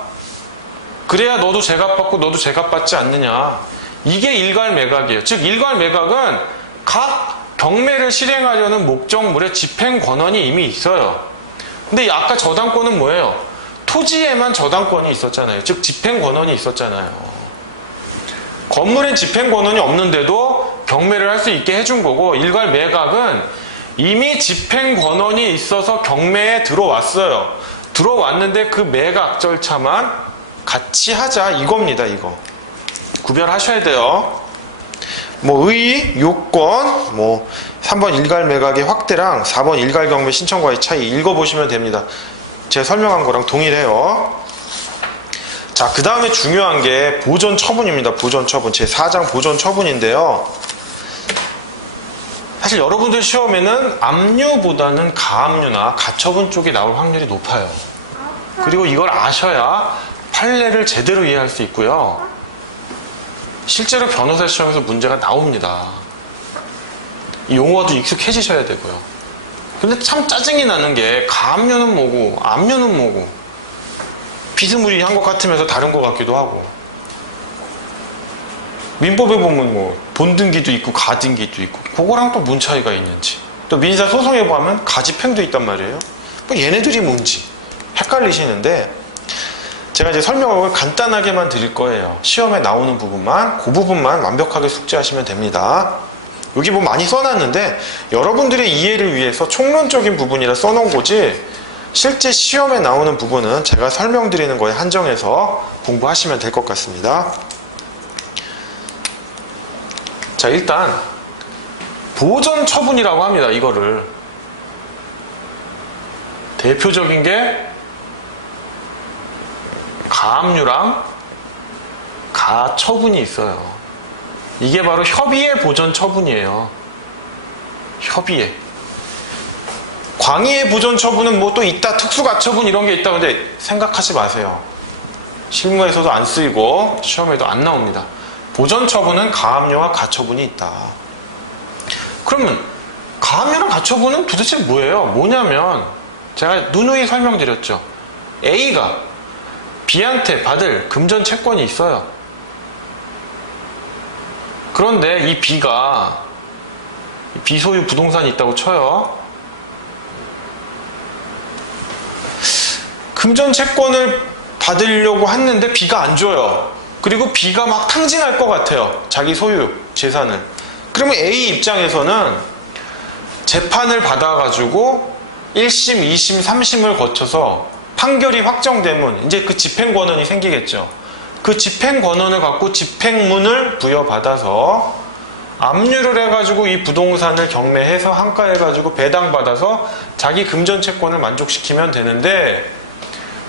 그래야 너도 제값받고 너도 제값받지 않느냐. 이게 일괄 매각이에요. 즉 일괄 매각은 각 경매를 실행하려는 목적물의 집행 권한이 이미 있어요. 근데 아까 저당권은 뭐예요? 토지에만 저당권이 있었잖아요. 즉 집행 권한이 있었잖아요. 건물엔 집행 권한이 없는데도 경매를 할 수 있게 해준 거고, 일괄 매각은 이미 집행 권한이 있어서 경매에 들어왔어요. 들어왔는데 그 매각 절차만 같이 하자 이겁니다. 이거 구별하셔야 돼요. 뭐 의, 요건, 뭐 3번 일괄 매각의 확대랑 4번 일괄 경매 신청과의 차이 읽어보시면 됩니다. 제가 설명한 거랑 동일해요. 자, 그 다음에 중요한 게 보존 처분입니다. 보존 처분. 제 4장 보존 처분인데요. 사실 여러분들 시험에는 압류보다는 가압류나 가처분 쪽이 나올 확률이 높아요. 그리고 이걸 아셔야 판례를 제대로 이해할 수 있고요. 실제로 변호사 시험에서 문제가 나옵니다. 이 용어도 익숙해지셔야 되고요. 근데 참 짜증이 나는 게 가압류는 뭐고 압류는 뭐고 비스무리한 것 같으면서 다른 것 같기도 하고, 민법에 보면 뭐 본등기도 있고 가등기도 있고 그거랑 또 뭔 차이가 있는지, 또 민사소송에 보면 가집행도 있단 말이에요. 뭐 얘네들이 뭔지 헷갈리시는데 제가 이제 설명을 간단하게만 드릴 거예요. 시험에 나오는 부분만, 그 부분만 완벽하게 숙지하시면 됩니다. 여기 뭐 많이 써놨는데 여러분들의 이해를 위해서 총론적인 부분이라 써놓은 거지 실제 시험에 나오는 부분은 제가 설명드리는 거에 한정해서 공부하시면 될 것 같습니다. 자, 일단 보전 처분이라고 합니다. 이거를 대표적인 게 가압류랑 가처분이 있어요. 이게 바로 협의의 보전 처분이에요. 협의의. 광의의 보전 처분은 뭐 또 있다, 특수가처분 이런 게 있다. 근데 생각하지 마세요. 실무에서도 안 쓰이고 시험에도 안 나옵니다. 보전 처분은 가압류와 가처분이 있다. 그러면 가압류랑 가처분은 도대체 뭐예요? 뭐냐면 제가 누누이 설명드렸죠. A가 B한테 받을 금전 채권이 있어요. 그런데 이 B가 비소유 부동산이 있다고 쳐요. 금전 채권을 받으려고 했는데 B가 안 줘요. 그리고 B가 막 탕진할 것 같아요. 자기 소유 재산을. 그러면 A 입장에서는 재판을 받아가지고 1심, 2심, 3심을 거쳐서 판결이 확정되면 이제 그 집행권한이 생기겠죠. 그 집행권한을 갖고 집행문을 부여받아서 압류를 해가지고 이 부동산을 경매해서 한가해가지고 배당받아서 자기 금전채권을 만족시키면 되는데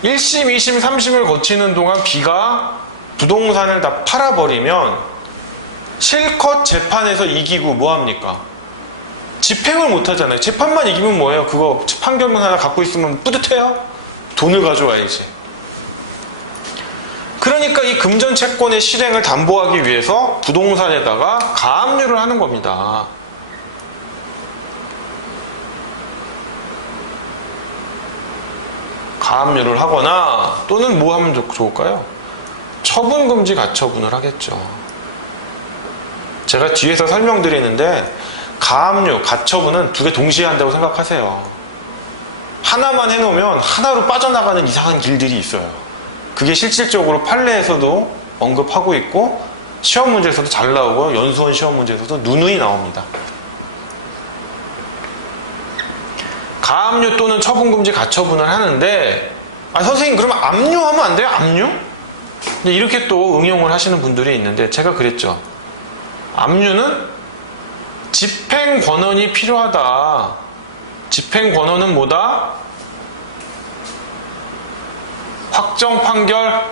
1심, 2심, 3심을 거치는 동안 B가 부동산을 다 팔아버리면 실컷 재판에서 이기고 뭐합니까? 집행을 못하잖아요. 재판만 이기면 뭐예요? 그거 판결문 하나 갖고 있으면 뿌듯해요? 돈을 가져와야지. 그러니까 이 금전채권의 실행을 담보하기 위해서 부동산에다가 가압류를 하는 겁니다. 가압류를 하거나 또는 뭐 하면 좋을까요? 처분금지 가처분을 하겠죠. 제가 뒤에서 설명드리는데 가압류, 가처분은 두 개 동시에 한다고 생각하세요. 하나만 해놓으면 하나로 빠져나가는 이상한 길들이 있어요. 그게 실질적으로 판례에서도 언급하고 있고 시험 문제에서도 잘 나오고 연수원 시험 문제에서도 누누이 나옵니다. 가압류 또는 처분금지 가처분을 하는데 선생님 그러면 압류하면 안 돼요? 압류? 이렇게 또 응용을 하시는 분들이 있는데 제가 그랬죠. 압류는 집행권한이 필요하다. 집행권한은 뭐다? 확정 판결,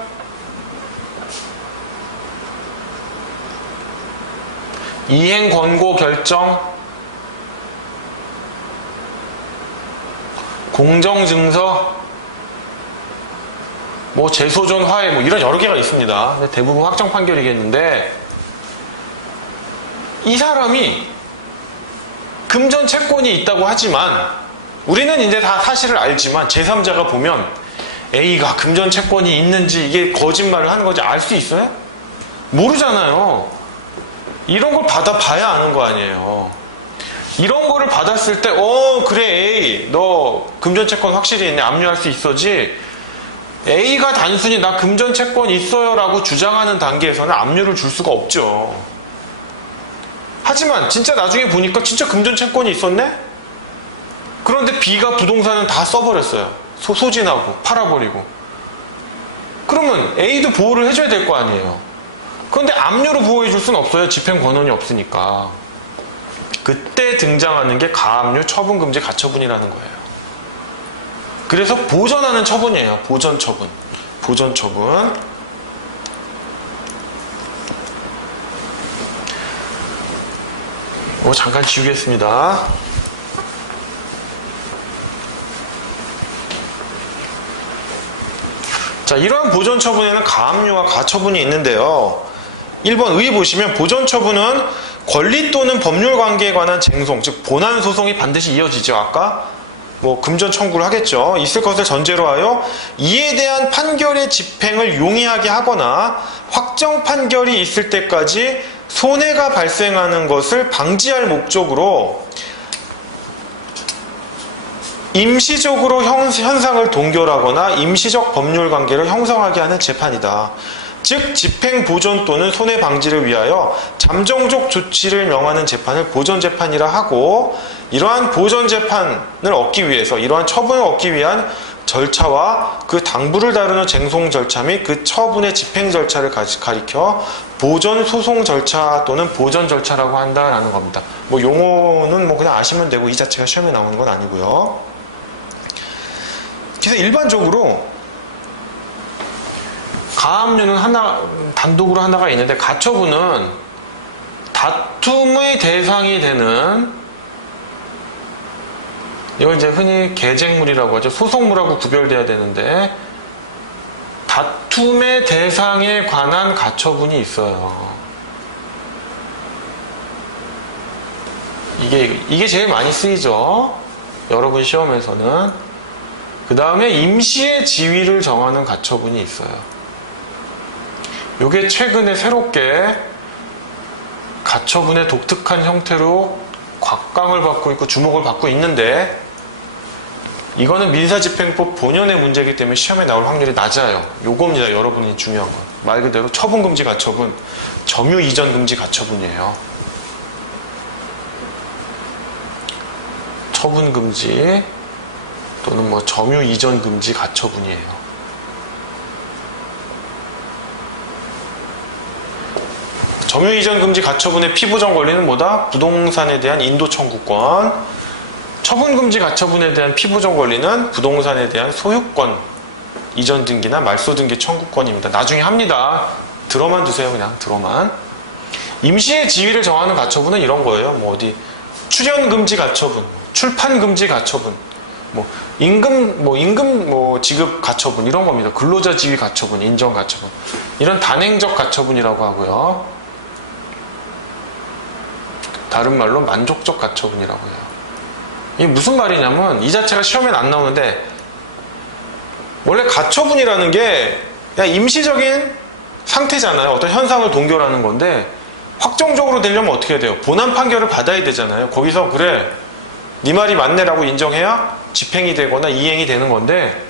이행 권고 결정, 공정 증서, 뭐 재소존 화해 뭐 이런 여러 개가 있습니다. 대부분 확정 판결이겠는데 이 사람이 금전 채권이 있다고 하지만 우리는 이제 다 사실을 알지만 제3자가 보면 A가 금전 채권이 있는지 이게 거짓말을 하는 건지 알 수 있어요? 모르잖아요. 이런 걸 받아봐야 아는 거 아니에요. 이런 거를 받았을 때 그래 A 너 금전 채권 확실히 있네 압류할 수 있어지 A가 단순히 나 금전 채권 있어요 라고 주장하는 단계에서는 압류를 줄 수가 없죠. 하지만 진짜 나중에 보니까 진짜 금전 채권이 있었네? 그런데 B가 부동산은 다 써버렸어요. 소진하고 팔아버리고. 그러면 A도 보호를 해줘야 될 거 아니에요. 그런데 압류로 보호해 줄 수는 없어요. 집행 권한이 없으니까. 그때 등장하는 게 가압류, 처분금지, 가처분이라는 거예요. 그래서 보전하는 처분이에요. 보전 처분. 보전 처분. 잠깐 지우겠습니다. 자, 이러한 보전 처분에는 가압류와 가처분이 있는데요. 1번 의 보시면 보전 처분은 권리 또는 법률 관계에 관한 쟁송, 즉 본안 소송이 반드시 이어지죠. 아까 뭐 금전 청구를 하겠죠. 있을 것을 전제로 하여 이에 대한 판결의 집행을 용이하게 하거나 확정 판결이 있을 때까지 손해가 발생하는 것을 방지할 목적으로 임시적으로 현상을 동결하거나 임시적 법률 관계를 형성하게 하는 재판이다. 즉 집행 보존 또는 손해 방지를 위하여 잠정적 조치를 명하는 재판을 보존 재판이라 하고, 이러한 보존 재판을 얻기 위해서 이러한 처분을 얻기 위한 절차와 그 당부를 다루는 쟁송 절차 및 그 처분의 집행 절차를 가리켜 보존 소송 절차 또는 보전 절차라고 한다라는 겁니다. 뭐 용어는 뭐 그냥 아시면 되고 이 자체가 시험에 나오는 건 아니고요. 그래서 일반적으로 가압류는 단독으로 하나가 있는데, 가처분은 다툼의 대상이 되는, 이걸 이제 흔히 계쟁물이라고 하죠. 소송물하고 구별돼야 되는데, 다툼의 대상에 관한 가처분이 있어요. 이게 제일 많이 쓰이죠. 여러분 시험에서는. 그 다음에 임시의 지위를 정하는 가처분이 있어요. 요게 최근에 새롭게 가처분의 독특한 형태로 곽강을 받고 있고 주목을 받고 있는데, 이거는 민사집행법 본연의 문제이기 때문에 시험에 나올 확률이 낮아요. 요겁니다. 여러분이 중요한 건. 말 그대로 처분금지 가처분, 점유 이전 금지 가처분이에요. 처분금지 또는 뭐 점유 이전 금지 가처분이에요. 점유 이전 금지 가처분의 피부정 권리는 뭐다? 부동산에 대한 인도 청구권. 처분 금지 가처분에 대한 피부정 권리는 부동산에 대한 소유권, 이전 등기나 말소 등기 청구권입니다. 나중에 합니다. 들어만 두세요. 그냥 들어만. 임시의 지위를 정하는 가처분은 이런 거예요. 뭐 어디 출연 금지 가처분, 출판 금지 가처분, 임금 지급 가처분 이런 겁니다. 근로자 지위 가처분, 인정 가처분. 이런 단행적 가처분이라고 하고요. 다른 말로 만족적 가처분이라고 해요. 이게 무슨 말이냐면, 이 자체가 시험엔 안 나오는데, 원래 가처분이라는 게 그냥 임시적인 상태잖아요. 어떤 현상을 동결하는 건데, 확정적으로 되려면 어떻게 해야 돼요? 본안 판결을 받아야 되잖아요. 거기서 그래, 네 말이 맞네라고 인정해야 집행이 되거나 이행이 되는 건데,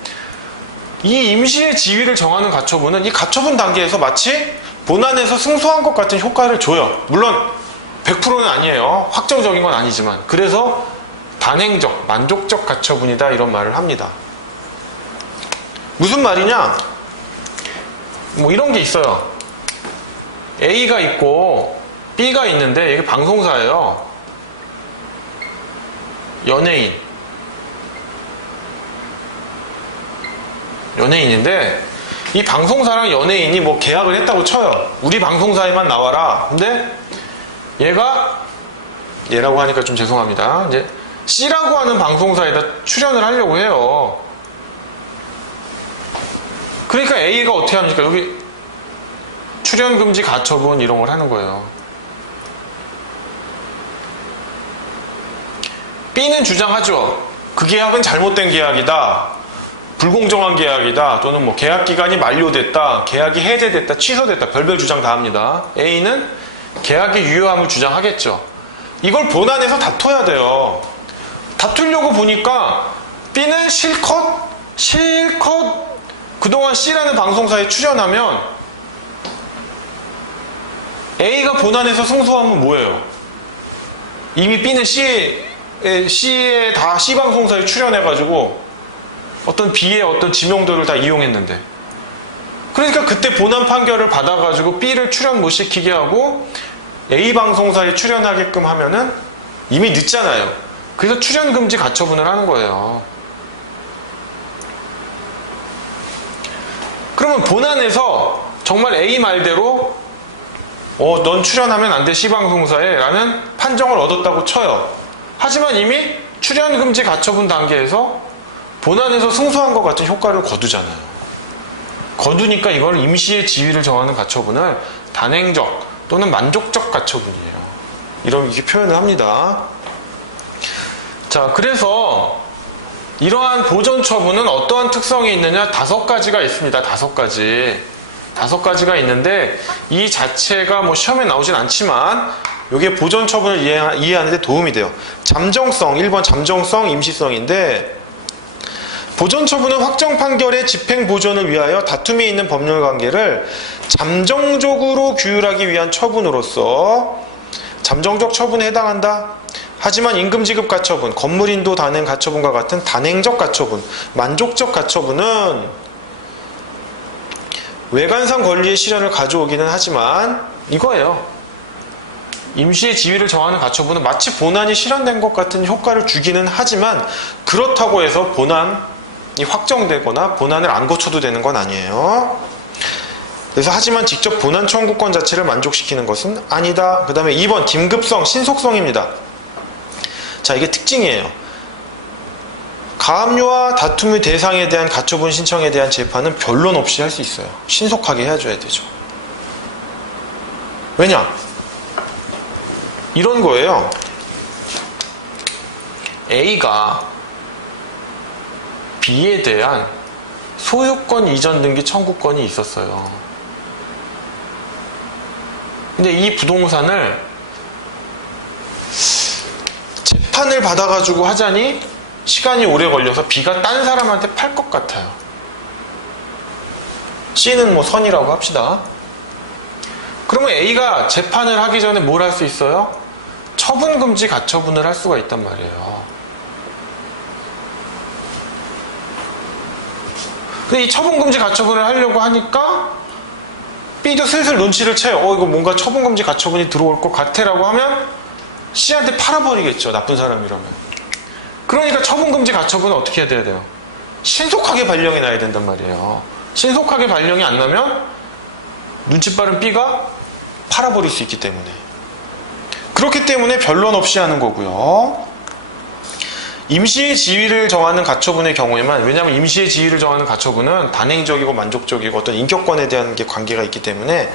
이 임시의 지위를 정하는 가처분은 이 가처분 단계에서 마치 본안에서 승소한 것 같은 효과를 줘요. 물론 100%는 아니에요. 확정적인 건 아니지만. 그래서 단행적, 만족적 가처분이다 이런 말을 합니다. 무슨 말이냐? 뭐 이런 게 있어요. A가 있고 B가 있는데, 이게 방송사예요. 연예인인데, 이 방송사랑 연예인이 뭐 계약을 했다고 쳐요. 우리 방송사에만 나와라. 근데 얘라고 하니까 좀 죄송합니다. 이제 C라고 하는 방송사에다 출연을 하려고 해요. 그러니까 A가 어떻게 합니까? 여기 출연금지 가처분 이런 걸 하는 거예요. B는 주장하죠. 그 계약은 잘못된 계약이다. 불공정한 계약이다. 또는 뭐 계약 기간이 만료됐다. 계약이 해제됐다. 취소됐다. 별별 주장 다 합니다. A는 계약의 유효함을 주장하겠죠. 이걸 본안에서 다퉈야 돼요. 다투려고 보니까 B는 실컷 그동안 C라는 방송사에 출연하면 A가 본안에서 승소하면 뭐예요? 이미 B는 C에 다 C 방송사에 출연해가지고 어떤 B의 어떤 지명도를 다 이용했는데, 그러니까 그때 본안 판결을 받아가지고 B를 출연 못 시키게 하고 A 방송사에 출연하게끔 하면은 이미 늦잖아요. 그래서 출연금지 가처분을 하는 거예요. 그러면 본안에서 정말 A 말대로 넌 출연하면 안 돼 C 방송사에 라는 판정을 얻었다고 쳐요. 하지만 이미 출연금지 가처분 단계에서 본안에서 승소한 것 같은 효과를 거두잖아요. 거두니까 이걸 임시의 지위를 정하는 가처분을 단행적 또는 만족적 가처분이에요. 이렇게 표현을 합니다. 자, 그래서 이러한 보존 처분은 어떠한 특성이 있느냐? 5가지가 있습니다. 5가지가 있는데, 이 자체가 뭐 시험에 나오진 않지만 이게 보존 처분을 이해하는 데 도움이 돼요. 잠정성, 1번 잠정성, 임시성인데, 보존 처분은 확정 판결의 집행 보존을 위하여 다툼이 있는 법률 관계를 잠정적으로 규율하기 위한 처분으로서 잠정적 처분에 해당한다. 하지만 임금지급 가처분, 건물인도 단행 가처분과 같은 단행적 가처분, 만족적 가처분은 외관상 권리의 실현을 가져오기는 하지만 이거예요. 임시의 지위를 정하는 가처분은 마치 본안이 실현된 것 같은 효과를 주기는 하지만 그렇다고 해서 본안이 확정되거나 본안을 안 고쳐도 되는 건 아니에요. 그래서 하지만 직접 본안 청구권 자체를 만족시키는 것은 아니다. 그 다음에 2번 긴급성, 신속성입니다. 자, 이게 특징이에요. 가압류와 다툼의 대상에 대한 가처분 신청에 대한 재판은 변론 없이 할 수 있어요. 신속하게 해줘야 되죠. 왜냐? 이런 거예요. A가 B에 대한 소유권 이전 등기 청구권이 있었어요. 근데 이 부동산을 재판을 받아가지고 하자니 시간이 오래 걸려서 B가 딴 사람한테 팔 것 같아요. C는 뭐 선이라고 합시다. 그러면 A가 재판을 하기 전에 뭘 할 수 있어요? 처분금지 가처분을 할 수가 있단 말이에요. 근데 이 처분금지 가처분을 하려고 하니까 B도 슬슬 눈치를 채요. 이거 뭔가 처분금지 가처분이 들어올 것 같아라고 하면 C한테 팔아버리겠죠. 나쁜 사람이라면. 그러니까 처분금지 가처분은 어떻게 해야 돼요? 신속하게 발령이 나야 된단 말이에요. 신속하게 발령이 안 나면 눈치 빠른 B가 팔아버릴 수 있기 때문에. 그렇기 때문에 변론 없이 하는 거고요. 임시의 지위를 정하는 가처분의 경우에만, 왜냐하면 임시의 지위를 정하는 가처분은 단행적이고 만족적이고 어떤 인격권에 대한 게 관계가 있기 때문에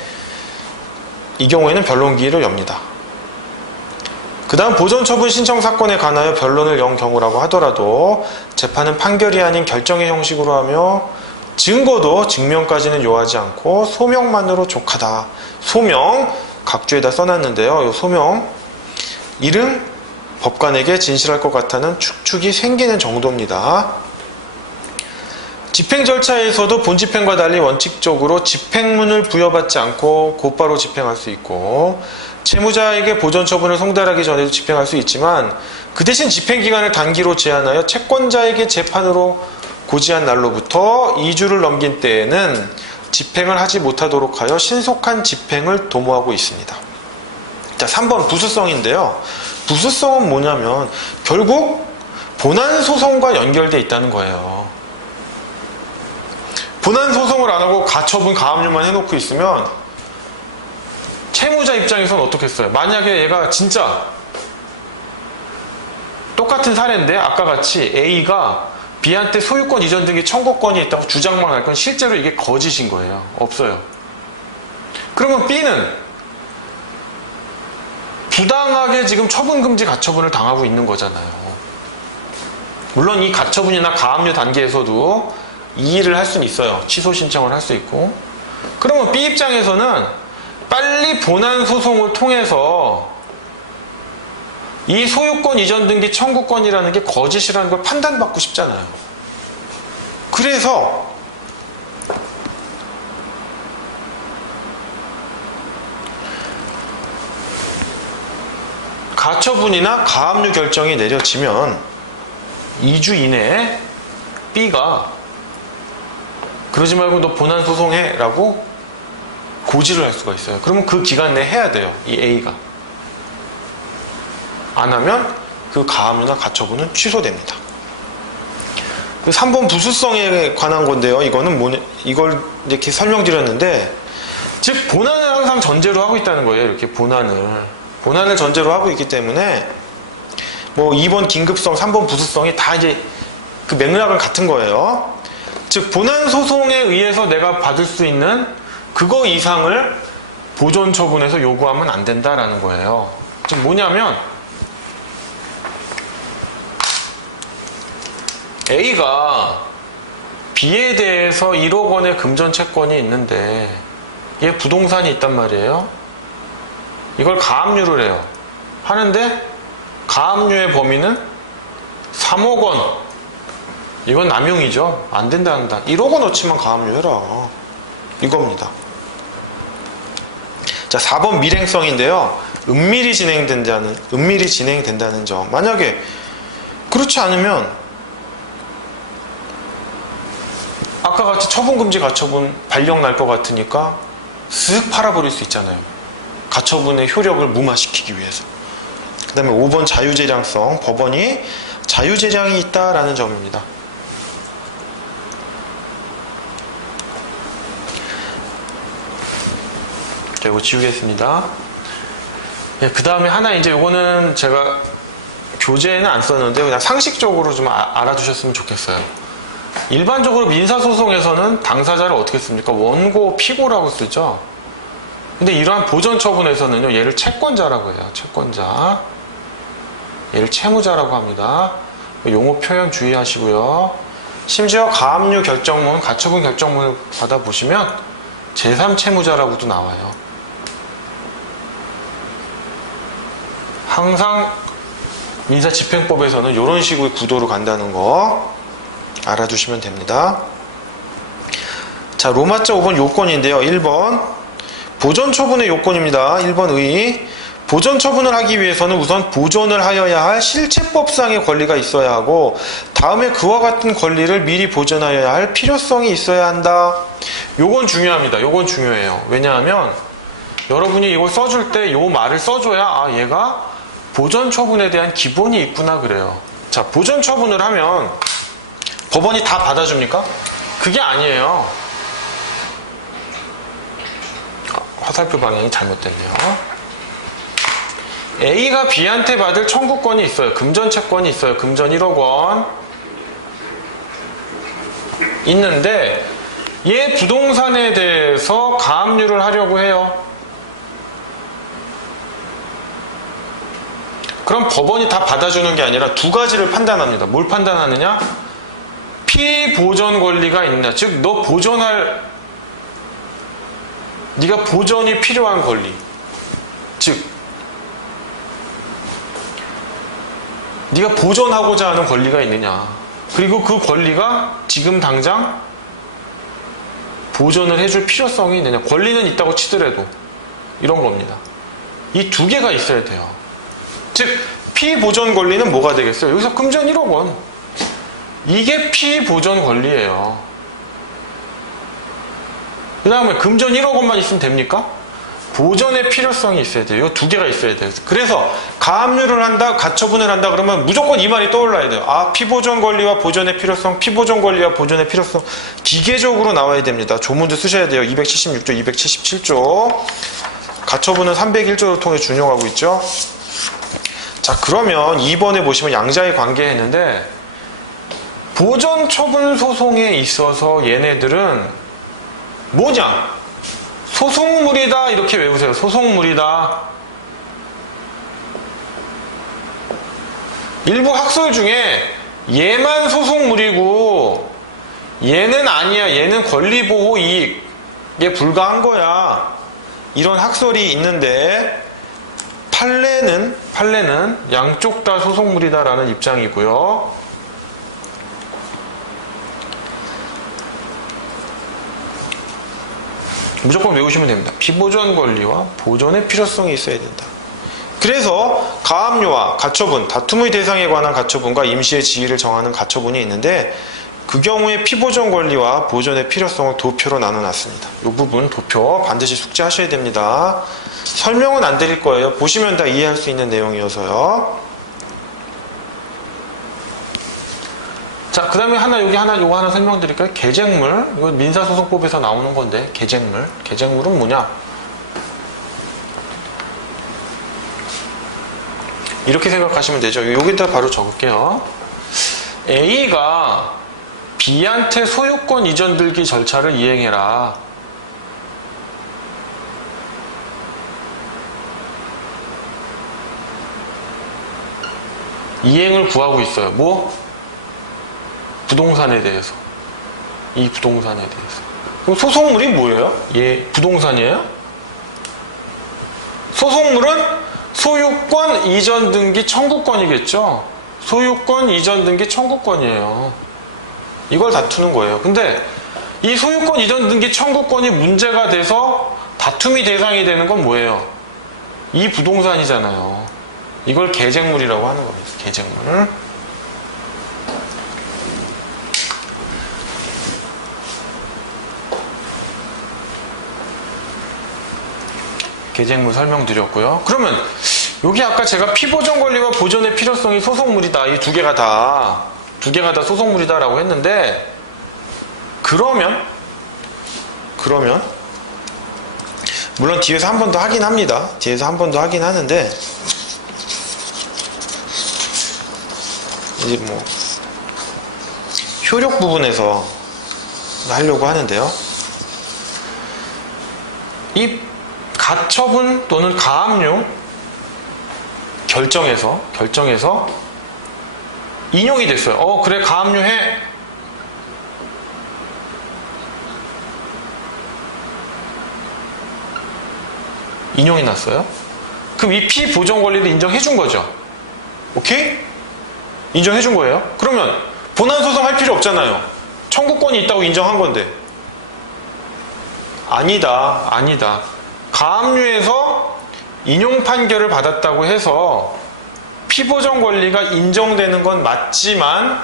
이 경우에는 변론 기일을 엽니다. 그 다음 보존처분 신청 사건에 관하여 변론을 연 경우라고 하더라도 재판은 판결이 아닌 결정의 형식으로 하며 증거도 증명까지는 요하지 않고 소명만으로 족하다. 소명, 각주에다 써놨는데요. 이 소명, 이름, 법관에게 진실할 것 같다는 축축이 생기는 정도입니다. 집행 절차에서도 본집행과 달리 원칙적으로 집행문을 부여받지 않고 곧바로 집행할 수 있고, 채무자에게 보존처분을 송달하기 전에도 집행할 수 있지만 그 대신 집행기간을 단기로 제한하여 채권자에게 재판으로 고지한 날로부터 2주를 넘긴 때에는 집행을 하지 못하도록 하여 신속한 집행을 도모하고 있습니다. 자, 3번 부수성인데요. 부수성은 뭐냐면 결국 본안소송과 연결되어 있다는 거예요. 본안소송을 안 하고 가처분, 가압류만 해놓고 있으면 채무자 입장에서는 어떻겠어요? 만약에 얘가 진짜 똑같은 사례인데 아까 같이 A가 B한테 소유권 이전 등기 청구권이 있다고 주장만 할 건 실제로 이게 거짓인 거예요. 없어요. 그러면 B는 부당하게 지금 처분금지 가처분을 당하고 있는 거잖아요. 물론 이 가처분이나 가압류 단계에서도 이의를 할 수는 있어요. 취소 신청을 할 수 있고. 그러면 B 입장에서는 빨리 본안 소송을 통해서 이 소유권 이전 등기 청구권이라는 게 거짓이라는 걸 판단받고 싶잖아요. 그래서 가처분이나 가압류 결정이 내려지면 2주 이내에 B가 그러지 말고 너 본안 소송해 라고 고지를 할 수가 있어요. 그러면 그 기간 내에 해야 돼요. 이 A가. 안 하면 그 가압류나 가처분은 취소됩니다. 3번 부수성에 관한 건데요. 이거는 뭐냐, 이걸 이렇게 설명드렸는데, 즉 본안을 항상 전제로 하고 있다는 거예요. 이렇게 본안을 전제로 하고 있기 때문에 뭐 2번 긴급성, 3번 부수성이 다 이제 그 맥락은 같은 거예요. 즉 본안 소송에 의해서 내가 받을 수 있는 그거 이상을 보존 처분에서 요구하면 안 된다라는 거예요. 즉 뭐냐면 A가 B에 대해서 1억 원의 금전 채권이 있는데 얘 부동산이 있단 말이에요. 이걸 가압류를 해요. 하는데 가압류의 범위는 3억 원 이건 남용이죠. 안 된다 한다. 1억 원어치만 가압류해라. 이겁니다. 자, 4번 밀행성인데요. 은밀히 진행된다는 점. 만약에 그렇지 않으면 아까 같이 처분금지 가처분 발령 날 것 같으니까 쓱 팔아버릴 수 있잖아요. 가처분의 효력을 무마시키기 위해서. 그 다음에 5번 자유재량성. 법원이 자유재량이 있다라는 점입니다. 자, 이거 지우겠습니다. 네, 그 다음에 하나 이제 요거는 제가 교재에는 안 썼는데 그냥 상식적으로 좀 알아두셨으면 좋겠어요. 일반적으로 민사소송에서는 당사자를 어떻게 씁니까? 원고, 피고라고 쓰죠. 근데 이러한 보전처분에서는요, 얘를 채권자라고 해요. 채권자. 얘를 채무자라고 합니다. 용어 표현 주의하시고요. 심지어 가압류 결정문, 가처분 결정문을 받아보시면 제3채무자라고도 나와요. 항상 민사집행법에서는 이런 식의 구도로 간다는 거 알아두시면 됩니다. 자, 로마자 5번 요건인데요. 1번 보전처분의 요건입니다. 1번 의 보전처분을 하기 위해서는 우선 보존을 하여야 할 실체법상의 권리가 있어야 하고 다음에 그와 같은 권리를 미리 보존하여야 할 필요성이 있어야 한다. 요건 중요합니다. 요건 중요해요. 왜냐하면 여러분이 이걸 써줄 때 요 말을 써줘야 아, 얘가 보전처분에 대한 기본이 있구나 그래요. 자, 보전처분을 하면 법원이 다 받아줍니까? 그게 아니에요. 화살표 방향이 잘못됐네요. A가 B한테 받을 청구권이 있어요. 금전채권이 있어요. 금전 1억 원 있는데 얘 부동산에 대해서 가압류를 하려고 해요. 그럼 법원이 다 받아주는 게 아니라 두 가지를 판단합니다. 뭘 판단하느냐? 피보전 권리가 있느냐. 즉, 너 보전할, 네가 보전이 필요한 권리. 즉, 네가 보전하고자 하는 권리가 있느냐. 그리고 그 권리가 지금 당장 보전을 해줄 필요성이 있느냐. 권리는 있다고 치더라도 이런 겁니다. 이 두 개가 있어야 돼요. 즉, 피보전 권리는 뭐가 되겠어요? 여기서 금전 1억 원. 이게 피보전 권리예요. 그 다음에 금전 1억 원만 있으면 됩니까? 보전의 필요성이 있어야 돼요. 이 두 개가 있어야 돼요. 그래서 가압류를 한다, 가처분을 한다 그러면 무조건 이 말이 떠올라야 돼요. 아, 피보전 권리와 보전의 필요성, 피보전 권리와 보전의 필요성 기계적으로 나와야 됩니다. 조문도 쓰셔야 돼요. 276조, 277조. 가처분은 301조를 통해 준용하고 있죠. 자, 그러면 2번에 보시면 양자의 관계 했는데 보전처분 소송에 있어서 얘네들은 뭐냐? 소송물이다 이렇게 외우세요. 소송물이다. 일부 학설 중에 얘만 소송물이고 얘는 아니야. 얘는 권리보호 이익에 불과한 거야. 이런 학설이 있는데 판례는 양쪽 다 소송물이다라는 입장이고요. 무조건 외우시면 됩니다. 피보전 권리와 보전의 필요성이 있어야 된다. 그래서 가압류와 가처분, 다툼의 대상에 관한 가처분과 임시의 지위를 정하는 가처분이 있는데 그 경우에 피보전 권리와 보전의 필요성을 도표로 나눠놨습니다. 이 부분 도표 반드시 숙지하셔야 됩니다. 설명은 안 드릴 거예요. 보시면 다 이해할 수 있는 내용이어서요. 자, 그 다음에 요거 하나 설명드릴까요? 계쟁물. 이거 민사소송법에서 나오는 건데, 계쟁물. 계쟁물은 뭐냐? 이렇게 생각하시면 되죠. 여기다 바로 적을게요. A가 B한테 소유권 이전 들기 절차를 이행해라. 이행을 구하고 있어요. 뭐? 부동산에 대해서. 이 부동산에 대해서. 그럼 소송물이 뭐예요? 부동산이에요? 소송물은 소유권 이전 등기 청구권이겠죠? 소유권 이전 등기 청구권이에요. 이걸 다투는 거예요. 근데 이 소유권 이전 등기 청구권이 문제가 돼서 다툼이 대상이 되는 건 뭐예요? 이 부동산이잖아요. 이걸 계쟁물이라고 하는 겁니다. 계쟁물. 계쟁물 설명드렸고요. 그러면 여기 아까 제가 피보전 권리와 보전의 필요성이 소속물이다. 이 두 개가 다 소속물이다라고 했는데 그러면 물론 뒤에서 한 번 더 하긴 합니다. 뒤에서 한 번 더 하긴 하는데 이제 뭐 효력 부분에서 하려고 하는데요. 이 가처분 또는 가압류 결정에서 인용이 됐어요. 그래 가압류해. 인용이 났어요. 그럼 이 피보전 권리를 인정해 준 거죠. 오케이? 인정해 준 거예요. 그러면 본안 소송할 필요 없잖아요. 청구권이 있다고 인정한 건데. 아니다. 가압류에서 인용 판결을 받았다고 해서 피보전 권리가 인정되는 건 맞지만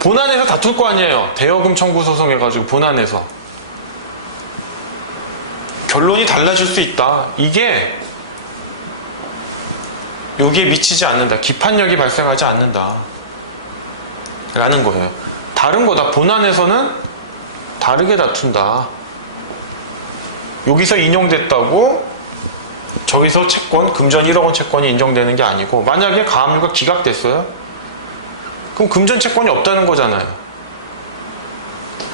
본안에서 다툴 거 아니에요. 대여금 청구 소송 해가지고 본안에서 결론이 달라질 수 있다. 이게 여기에 미치지 않는다. 기판력이 발생하지 않는다. 라는 거예요. 다른 거다. 본안에서는 다르게 다툰다. 여기서 인용됐다고 저기서 채권, 금전 1억 원 채권이 인정되는 게 아니고 만약에 가압류가 기각됐어요? 그럼 금전 채권이 없다는 거잖아요.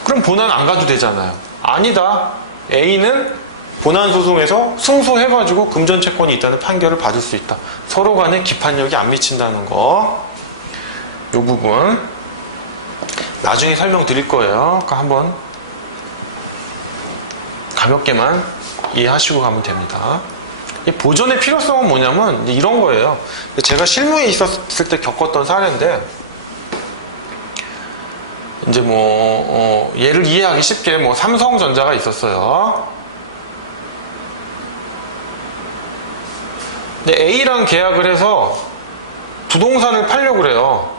그럼 본안 안 가도 되잖아요. 아니다. A는 본안 소송에서 승소해가지고 금전 채권이 있다는 판결을 받을 수 있다. 서로 간에 기판력이 안 미친다는 거. 이 부분 나중에 설명드릴 거예요. 그러니까 한번 가볍게만 이해하시고 가면 됩니다. 이 보전의 필요성은 뭐냐면 이런 거예요. 제가 실무에 있었을 때 겪었던 사례인데 이제 얘를 이해하기 쉽게 삼성전자가 있었어요. 근데 A랑 계약을 해서 부동산을 팔려고 그래요.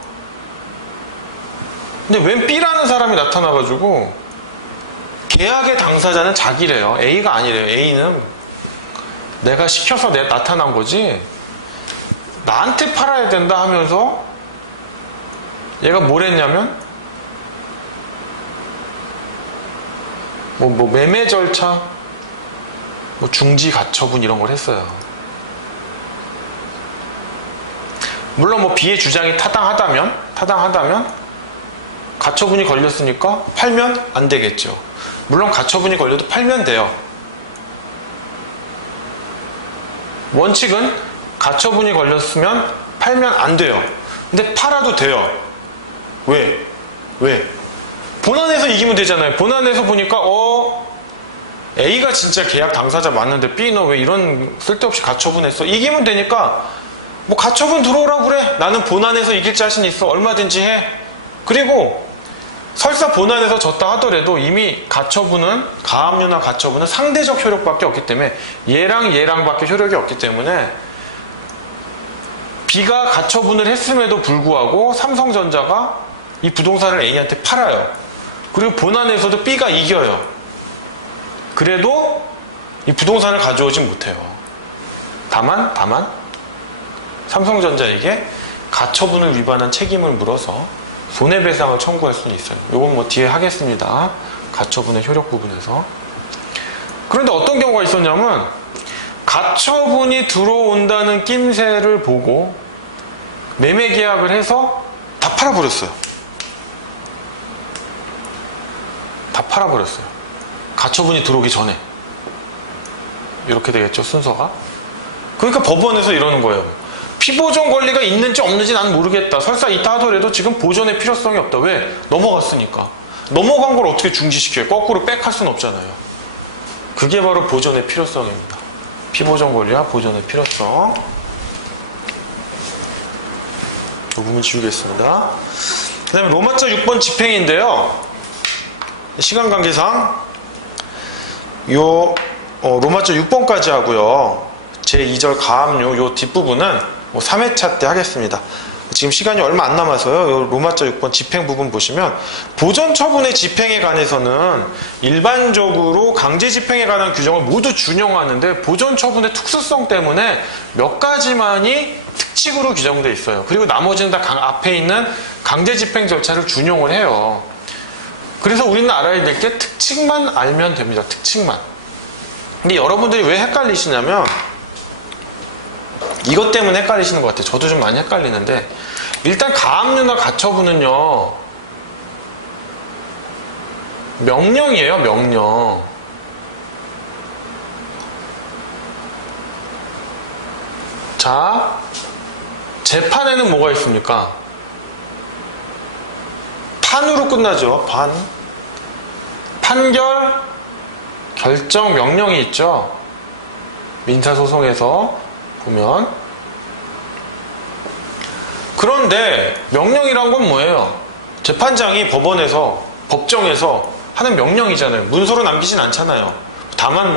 근데 웬 B라는 사람이 나타나가지고 계약의 당사자는 자기래요. A가 아니래요. A는 내가 시켜서 나타난 거지 나한테 팔아야 된다 하면서 얘가 뭘 했냐면 매매 절차 중지 가처분 이런 걸 했어요. 물론 B의 주장이 타당하다면 가처분이 걸렸으니까 팔면 안 되겠죠. 물론 가처분이 걸려도 팔면 돼요. 원칙은 가처분이 걸렸으면 팔면 안 돼요. 근데 팔아도 돼요. 왜? 본안에서 이기면 되잖아요. 본안에서 보니까 A가 진짜 계약 당사자 맞는데 B 너 왜 이런 쓸데없이 가처분했어? 이기면 되니까 가처분 들어오라고 그래. 나는 본안에서 이길 자신 있어. 얼마든지 해. 그리고 설사 본안에서 졌다 하더라도 이미 가압류나 가처분은 상대적 효력밖에 없기 때문에 얘랑밖에 효력이 없기 때문에 B가 가처분을 했음에도 불구하고 삼성전자가 이 부동산을 A한테 팔아요. 그리고 본안에서도 B가 이겨요. 그래도 이 부동산을 가져오진 못해요. 다만 삼성전자에게 가처분을 위반한 책임을 물어서 손해배상을 청구할 수는 있어요. 이건 뒤에 하겠습니다. 가처분의 효력 부분에서. 그런데 어떤 경우가 있었냐면 가처분이 들어온다는 낌새를 보고 매매 계약을 해서 다 팔아버렸어요. 가처분이 들어오기 전에. 이렇게 되겠죠, 순서가. 그러니까 법원에서 이러는 거예요. 피보전 권리가 있는지 없는지 나는 모르겠다. 설사 있다 하더라도 지금 보전의 필요성이 없다. 왜? 넘어갔으니까. 넘어간 걸 어떻게 중지시켜요? 거꾸로 백할 수는 없잖아요. 그게 바로 보전의 필요성입니다. 피보전 권리와 보전의 필요성. 이 부분 지우겠습니다. 다음에 로마자 6번 집행인데요. 시간 관계상 로마자 6번까지 하고요. 제2절 가압류 요 뒷부분은 3회차 때 하겠습니다. 지금 시간이 얼마 안 남아서요. 요 로마자 6번 집행 부분 보시면 보전 처분의 집행에 관해서는 일반적으로 강제 집행에 관한 규정을 모두 준용하는데 보전 처분의 특수성 때문에 몇 가지만이 특칙으로 규정되어 있어요. 그리고 나머지는 다 앞에 있는 강제 집행 절차를 준용을 해요. 그래서 우리는 알아야 될 게 특칙만 알면 됩니다. 특칙만. 근데 여러분들이 왜 헷갈리시냐면 이것 때문에 헷갈리시는 것 같아요. 저도 좀 많이 헷갈리는데 일단 가압류나 가처분은요 명령이에요. 명령. 자, 재판에는 뭐가 있습니까? 판으로 끝나죠. 판결, 결정, 명령이 있죠. 민사소송에서 보면. 그런데 명령이란 건 뭐예요? 재판장이 법원에서, 법정에서 하는 명령이잖아요. 문서로 남기진 않잖아요. 다만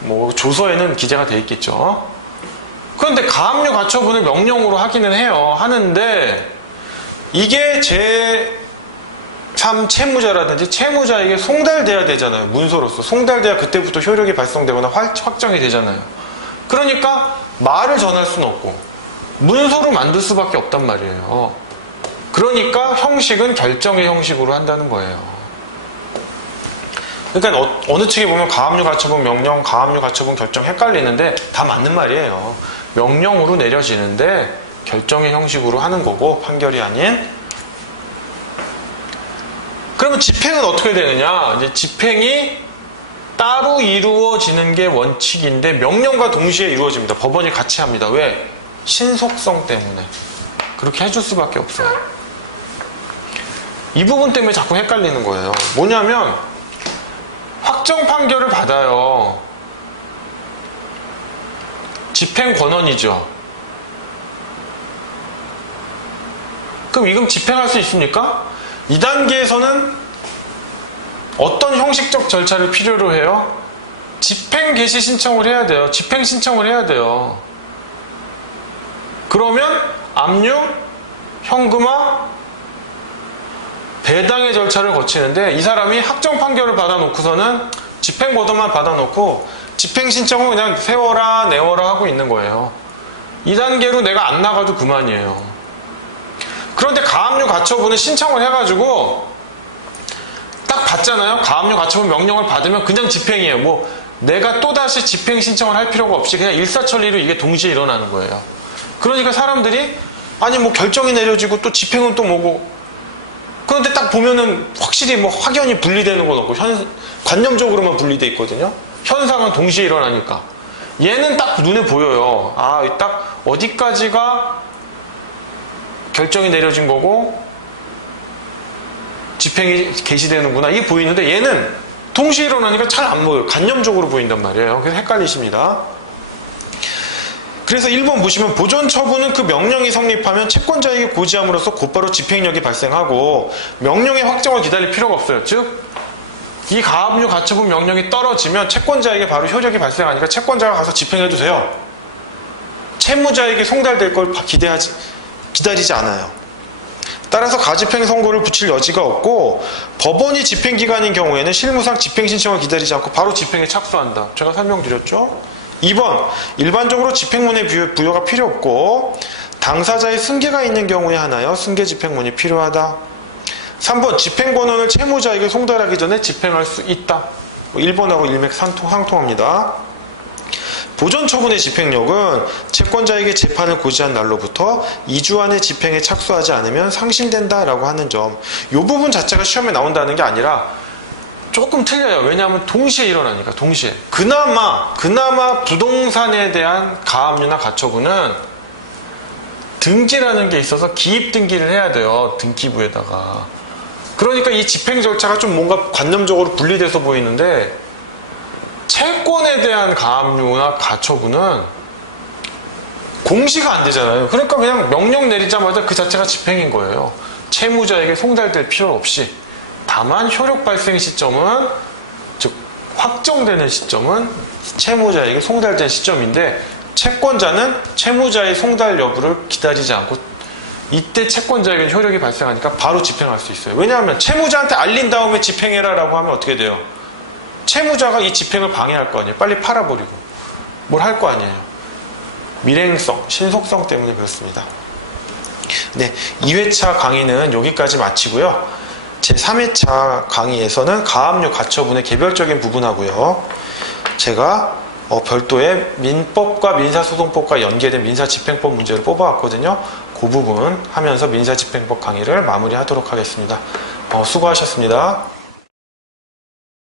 뭐 조서에는 기재가 돼 있겠죠. 그런데 가압류 가처분을 명령으로 하기는 해요. 하는데 이게 제3 채무자라든지 채무자에게 송달돼야 되잖아요. 문서로서. 송달돼야 그때부터 효력이 발동되거나 확정이 되잖아요. 그러니까 말을 전할 수는 없고 문서로 만들 수밖에 없단 말이에요. 그러니까 형식은 결정의 형식으로 한다는 거예요. 그러니까 어느 측에 보면 가압류 가처분 명령, 가압류 가처분 결정 헷갈리는데 다 맞는 말이에요. 명령으로 내려지는데 결정의 형식으로 하는 거고 판결이 아닌. 그러면 집행은 어떻게 되느냐? 이제 집행이 따로 이루어지는 게 원칙인데 명령과 동시에 이루어집니다. 법원이 같이 합니다. 왜? 신속성 때문에. 그렇게 해줄 수밖에 없어요. 이 부분 때문에 자꾸 헷갈리는 거예요. 뭐냐면 확정 판결을 받아요. 집행 권한이죠. 그럼 이건 집행할 수 있습니까? 2단계에서는 어떤 형식적 절차를 필요로 해요? 집행 개시 신청을 해야 돼요. 집행 신청을 해야 돼요. 그러면 압류, 현금화, 배당의 절차를 거치는데 이 사람이 확정 판결을 받아놓고서는 집행 보도만 받아놓고 집행 신청은 그냥 세워라 내워라 하고 있는 거예요. 2단계로 내가 안 나가도 그만이에요. 그런데 가압류 가처분은 신청을 해가지고 딱 받잖아요. 가압류 가처분 명령을 받으면 그냥 집행이에요. 뭐 내가 또다시 집행 신청을 할 필요가 없이 그냥 일사천리로 이게 동시에 일어나는 거예요. 그러니까 사람들이 아니 뭐 결정이 내려지고 또 집행은 또 뭐고. 그런데 딱 보면은 확실히 뭐 확연히 분리되는 건 없고 관념적으로만 분리돼 있거든요. 현상은 동시에 일어나니까. 얘는 딱 눈에 보여요. 아, 딱 어디까지가 결정이 내려진 거고 집행이 개시되는구나. 이게 보이는데 얘는 동시에 일어나니까 잘 안 보여요. 관념적으로 보인단 말이에요. 그래서 헷갈리십니다. 그래서 1번 보시면 보전 처분은 그 명령이 성립하면 채권자에게 고지함으로써 곧바로 집행력이 발생하고 명령의 확정을 기다릴 필요가 없어요. 즉 이 가압류 가처분 명령이 떨어지면 채권자에게 바로 효력이 발생하니까 채권자가 가서 집행해도 돼요. 채무자에게 송달될 걸 기다리지 않아요. 따라서 가집행 선고를 붙일 여지가 없고 법원이 집행기관인 경우에는 실무상 집행 신청을 기다리지 않고 바로 집행에 착수한다. 제가 설명드렸죠. 2번 일반적으로 집행문의 부여가 필요 없고 당사자의 승계가 있는 경우에 하나여 승계 집행문이 필요하다. 3번 집행권한을 채무자에게 송달하기 전에 집행할 수 있다. 1번하고 일맥상통합니다. 보전처분의 집행력은 채권자에게 재판을 고지한 날로부터 2주 안에 집행에 착수하지 않으면 상실된다라고 하는 점. 이 부분 자체가 시험에 나온다는 게 아니라 조금 틀려요. 왜냐하면 동시에 일어나니까. 동시에. 그나마 부동산에 대한 가압류나 가처분은 등기라는 게 있어서 기입 등기를 해야 돼요. 등기부에다가. 그러니까 이 집행 절차가 좀 뭔가 관념적으로 분리돼서 보이는데 채권에 대한 가압류나 가처분은 공시가 안 되잖아요. 그러니까 그냥 명령 내리자마자 그 자체가 집행인 거예요. 채무자에게 송달될 필요 없이 다만 효력 발생 시점은 즉 확정되는 시점은 채무자에게 송달된 시점인데 채권자는 채무자의 송달 여부를 기다리지 않고 이때 채권자에게 효력이 발생하니까 바로 집행할 수 있어요. 왜냐하면 채무자한테 알린 다음에 집행해라 라고 하면 어떻게 돼요? 채무자가 이 집행을 방해할 거 아니에요. 빨리 팔아버리고 뭘 할 거 아니에요. 밀행성, 신속성 때문에 그렇습니다. 네, 2회차 강의는 여기까지 마치고요. 제 3회차 강의에서는 가압류 가처분의 개별적인 부분하고요. 제가 별도의 민법과 민사소송법과 연계된 민사집행법 문제를 뽑아왔거든요. 그 부분 하면서 민사집행법 강의를 마무리하도록 하겠습니다. 수고하셨습니다.